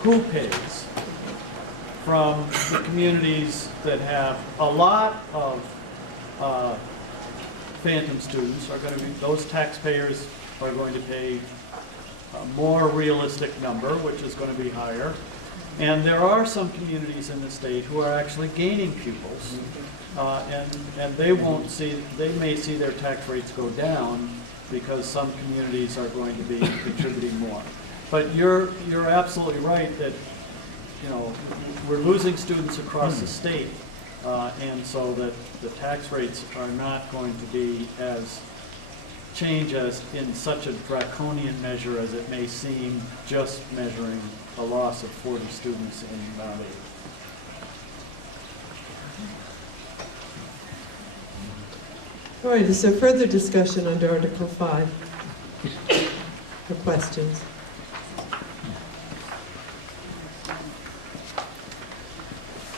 who pays from the communities that have a lot of phantom students are going to be, those taxpayers are going to pay a more realistic number, which is going to be higher. And there are some communities in the state who are actually gaining pupils. And they won't see, they may see their tax rates go down because some communities are going to be contributing more. But you're absolutely right that, you know, we're losing students across the state, and so that the tax rates are not going to be as change as in such a draconian measure as it may seem, just measuring a loss of 40 students in Mount Airy. All right, is there further discussion under Article 5? Or questions?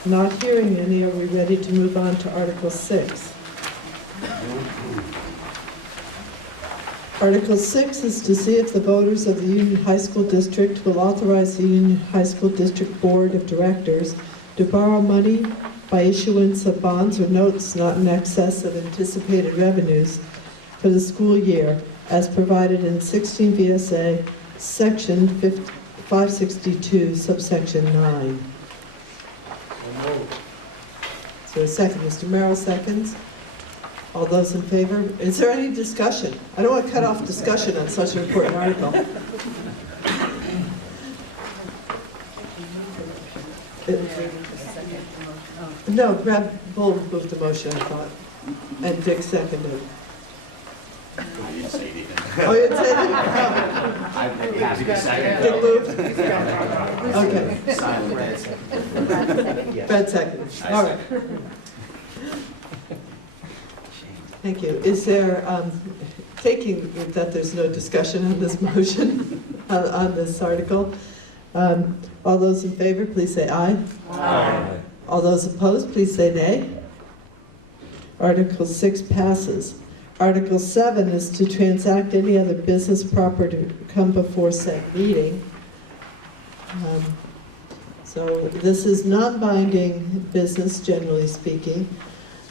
Not hearing any, are we ready to move on to Article 6? Article 6 is to see if the voters of the Union High School District will authorize the Union High School District Board of Directors to borrow money by issuance of bonds or notes not in excess of anticipated revenues for the school year as provided in 16 VSA Section 562, subsection 9. So a second, Mr. Merrill seconds. All those in favor? Is there any discussion? I don't want to cut off discussion on such an important article. No, Brad Bull moved the motion, I thought, and Dick seconded. Oh, you didn't say anything. Oh, you didn't say anything? I'm happy to second. Dick moved? Okay. Silent Brad second. Yes. Brad seconded. All right. Thank you. Is there, taking that there's no discussion on this motion, on this article, all those in favor, please say aye. Aye. All those opposed, please say nay. Article 6 passes. Article 7 is to transact any other business proper to come before said meeting. So this is non-binding business, generally speaking,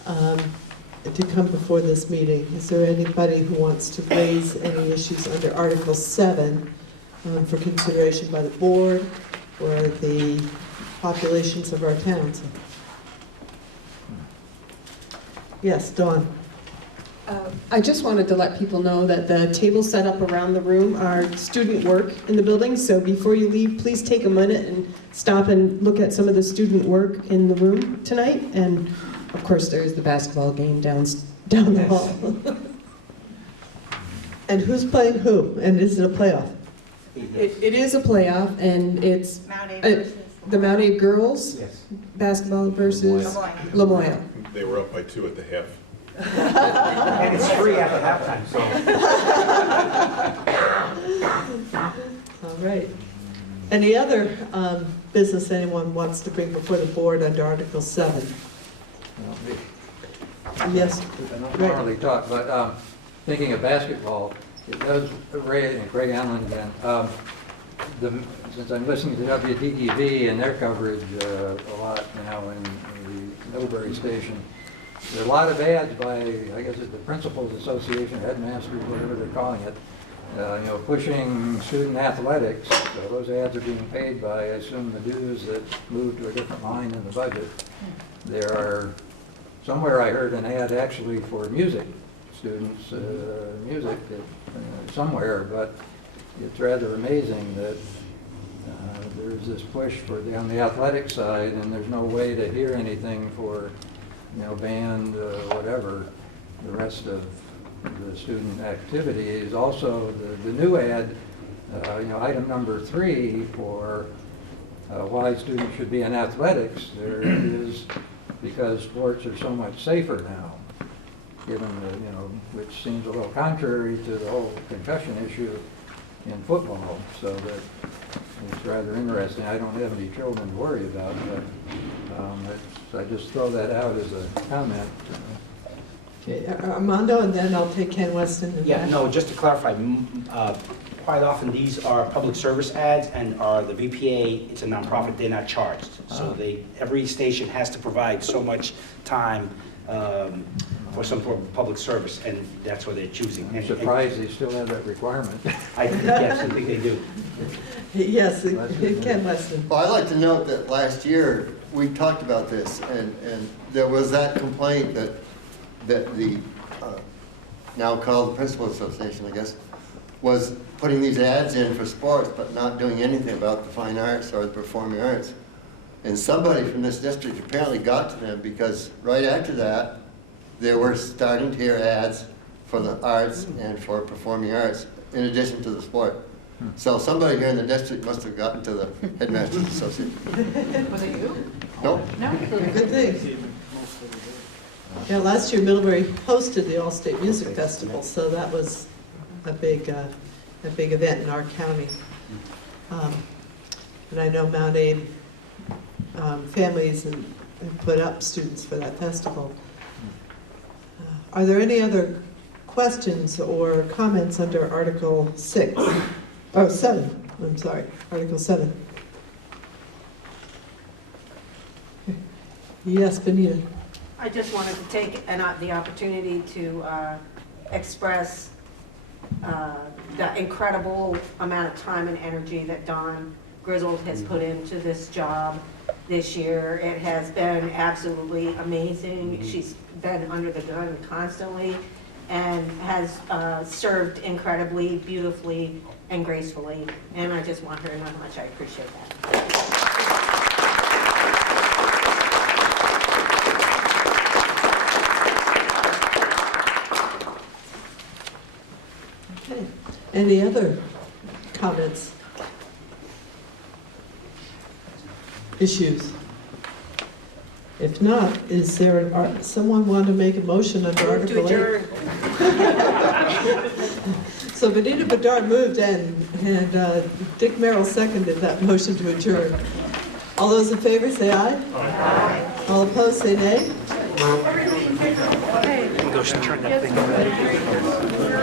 to come before this meeting. Is there anybody who wants to raise any issues under Article 7 for consideration by the board or the populations of our towns? Yes, Dawn. I just wanted to let people know that the tables set up around the room are student work in the building, so before you leave, please take a minute and stop and look at some of the student work in the room tonight. And of course, there's the basketball game down the hall. And who's playing who? And is it a playoff? It is a playoff, and it's the Mount Airy girls basketball versus Lamoille. They were up by 2 at the half. And it's free after halftime, so. All right. Any other business anyone wants to bring before the board under Article 7? Yes. I don't normally talk, but thinking of basketball, it does, Ray and Craig Allen again, since I'm listening to WDTV and their coverage a lot now in the Middlebury station, there are a lot of ads by, I guess it's the Principals Association, headmasters, whatever they're calling it, you know, pushing student athletics. So those ads are being paid by, I assume, the dues that move to a different line in the budget. There are, somewhere I heard an ad actually for music, students, music, somewhere, but it's rather amazing that there's this push for on the athletic side, and there's no way to hear anything for, you know, band, whatever, the rest of the student activities. Also, the new ad, you know, item number 3 for why students should be in athletics, there is because sports are so much safer now, given the, you know, which seems a little contrary to the whole concussion issue in football, so that it's rather interesting. I don't have any children to worry about, but I just throw that out as a comment. Okay, Armando, and then I'll take Ken Weston. Yeah, no, just to clarify, quite often these are public service ads, and are the VPA, it's a nonprofit, they're not charged. So every station has to provide so much time for some sort of public service, and that's what they're choosing. I'm surprised they still have that requirement. Yes, I think they do. Yes, Ken Weston. Well, I'd like to note that last year, we talked about this, and there was that complaint that the, now called the Principal Association, I guess, was putting these ads in for sports, but not doing anything about the fine arts or the performing arts. And somebody from this district apparently got to them, because right after that, they were starting to hear ads for the arts and for performing arts, in addition to the sport. So somebody here in the district must have gotten to the Headmasters Association. Was it you? Nope. No? Good thing. Yeah, last year Middlebury hosted the All-State Music Festival, so that was a big event in our county. And I know Mount Aid families and put up students for that festival. Are there any other questions or comments under Article 6? Oh, 7, I'm sorry, Article 7. Yes, Benita. I just wanted to take the opportunity to express the incredible amount of time and energy that Dawn Griswold has put into this job this year. It has been absolutely amazing. She's been under the gun constantly and has served incredibly, beautifully, and gracefully. And I just want her to know how much I appreciate that. Okay. Any other comments? Issues? If not, is there, someone want to make a motion under Article 8? So Benita Bedard moved and Dick Merrill seconded that motion to adjourn. All those in favor say aye. Aye. All opposed say nay. Go turn that thing on.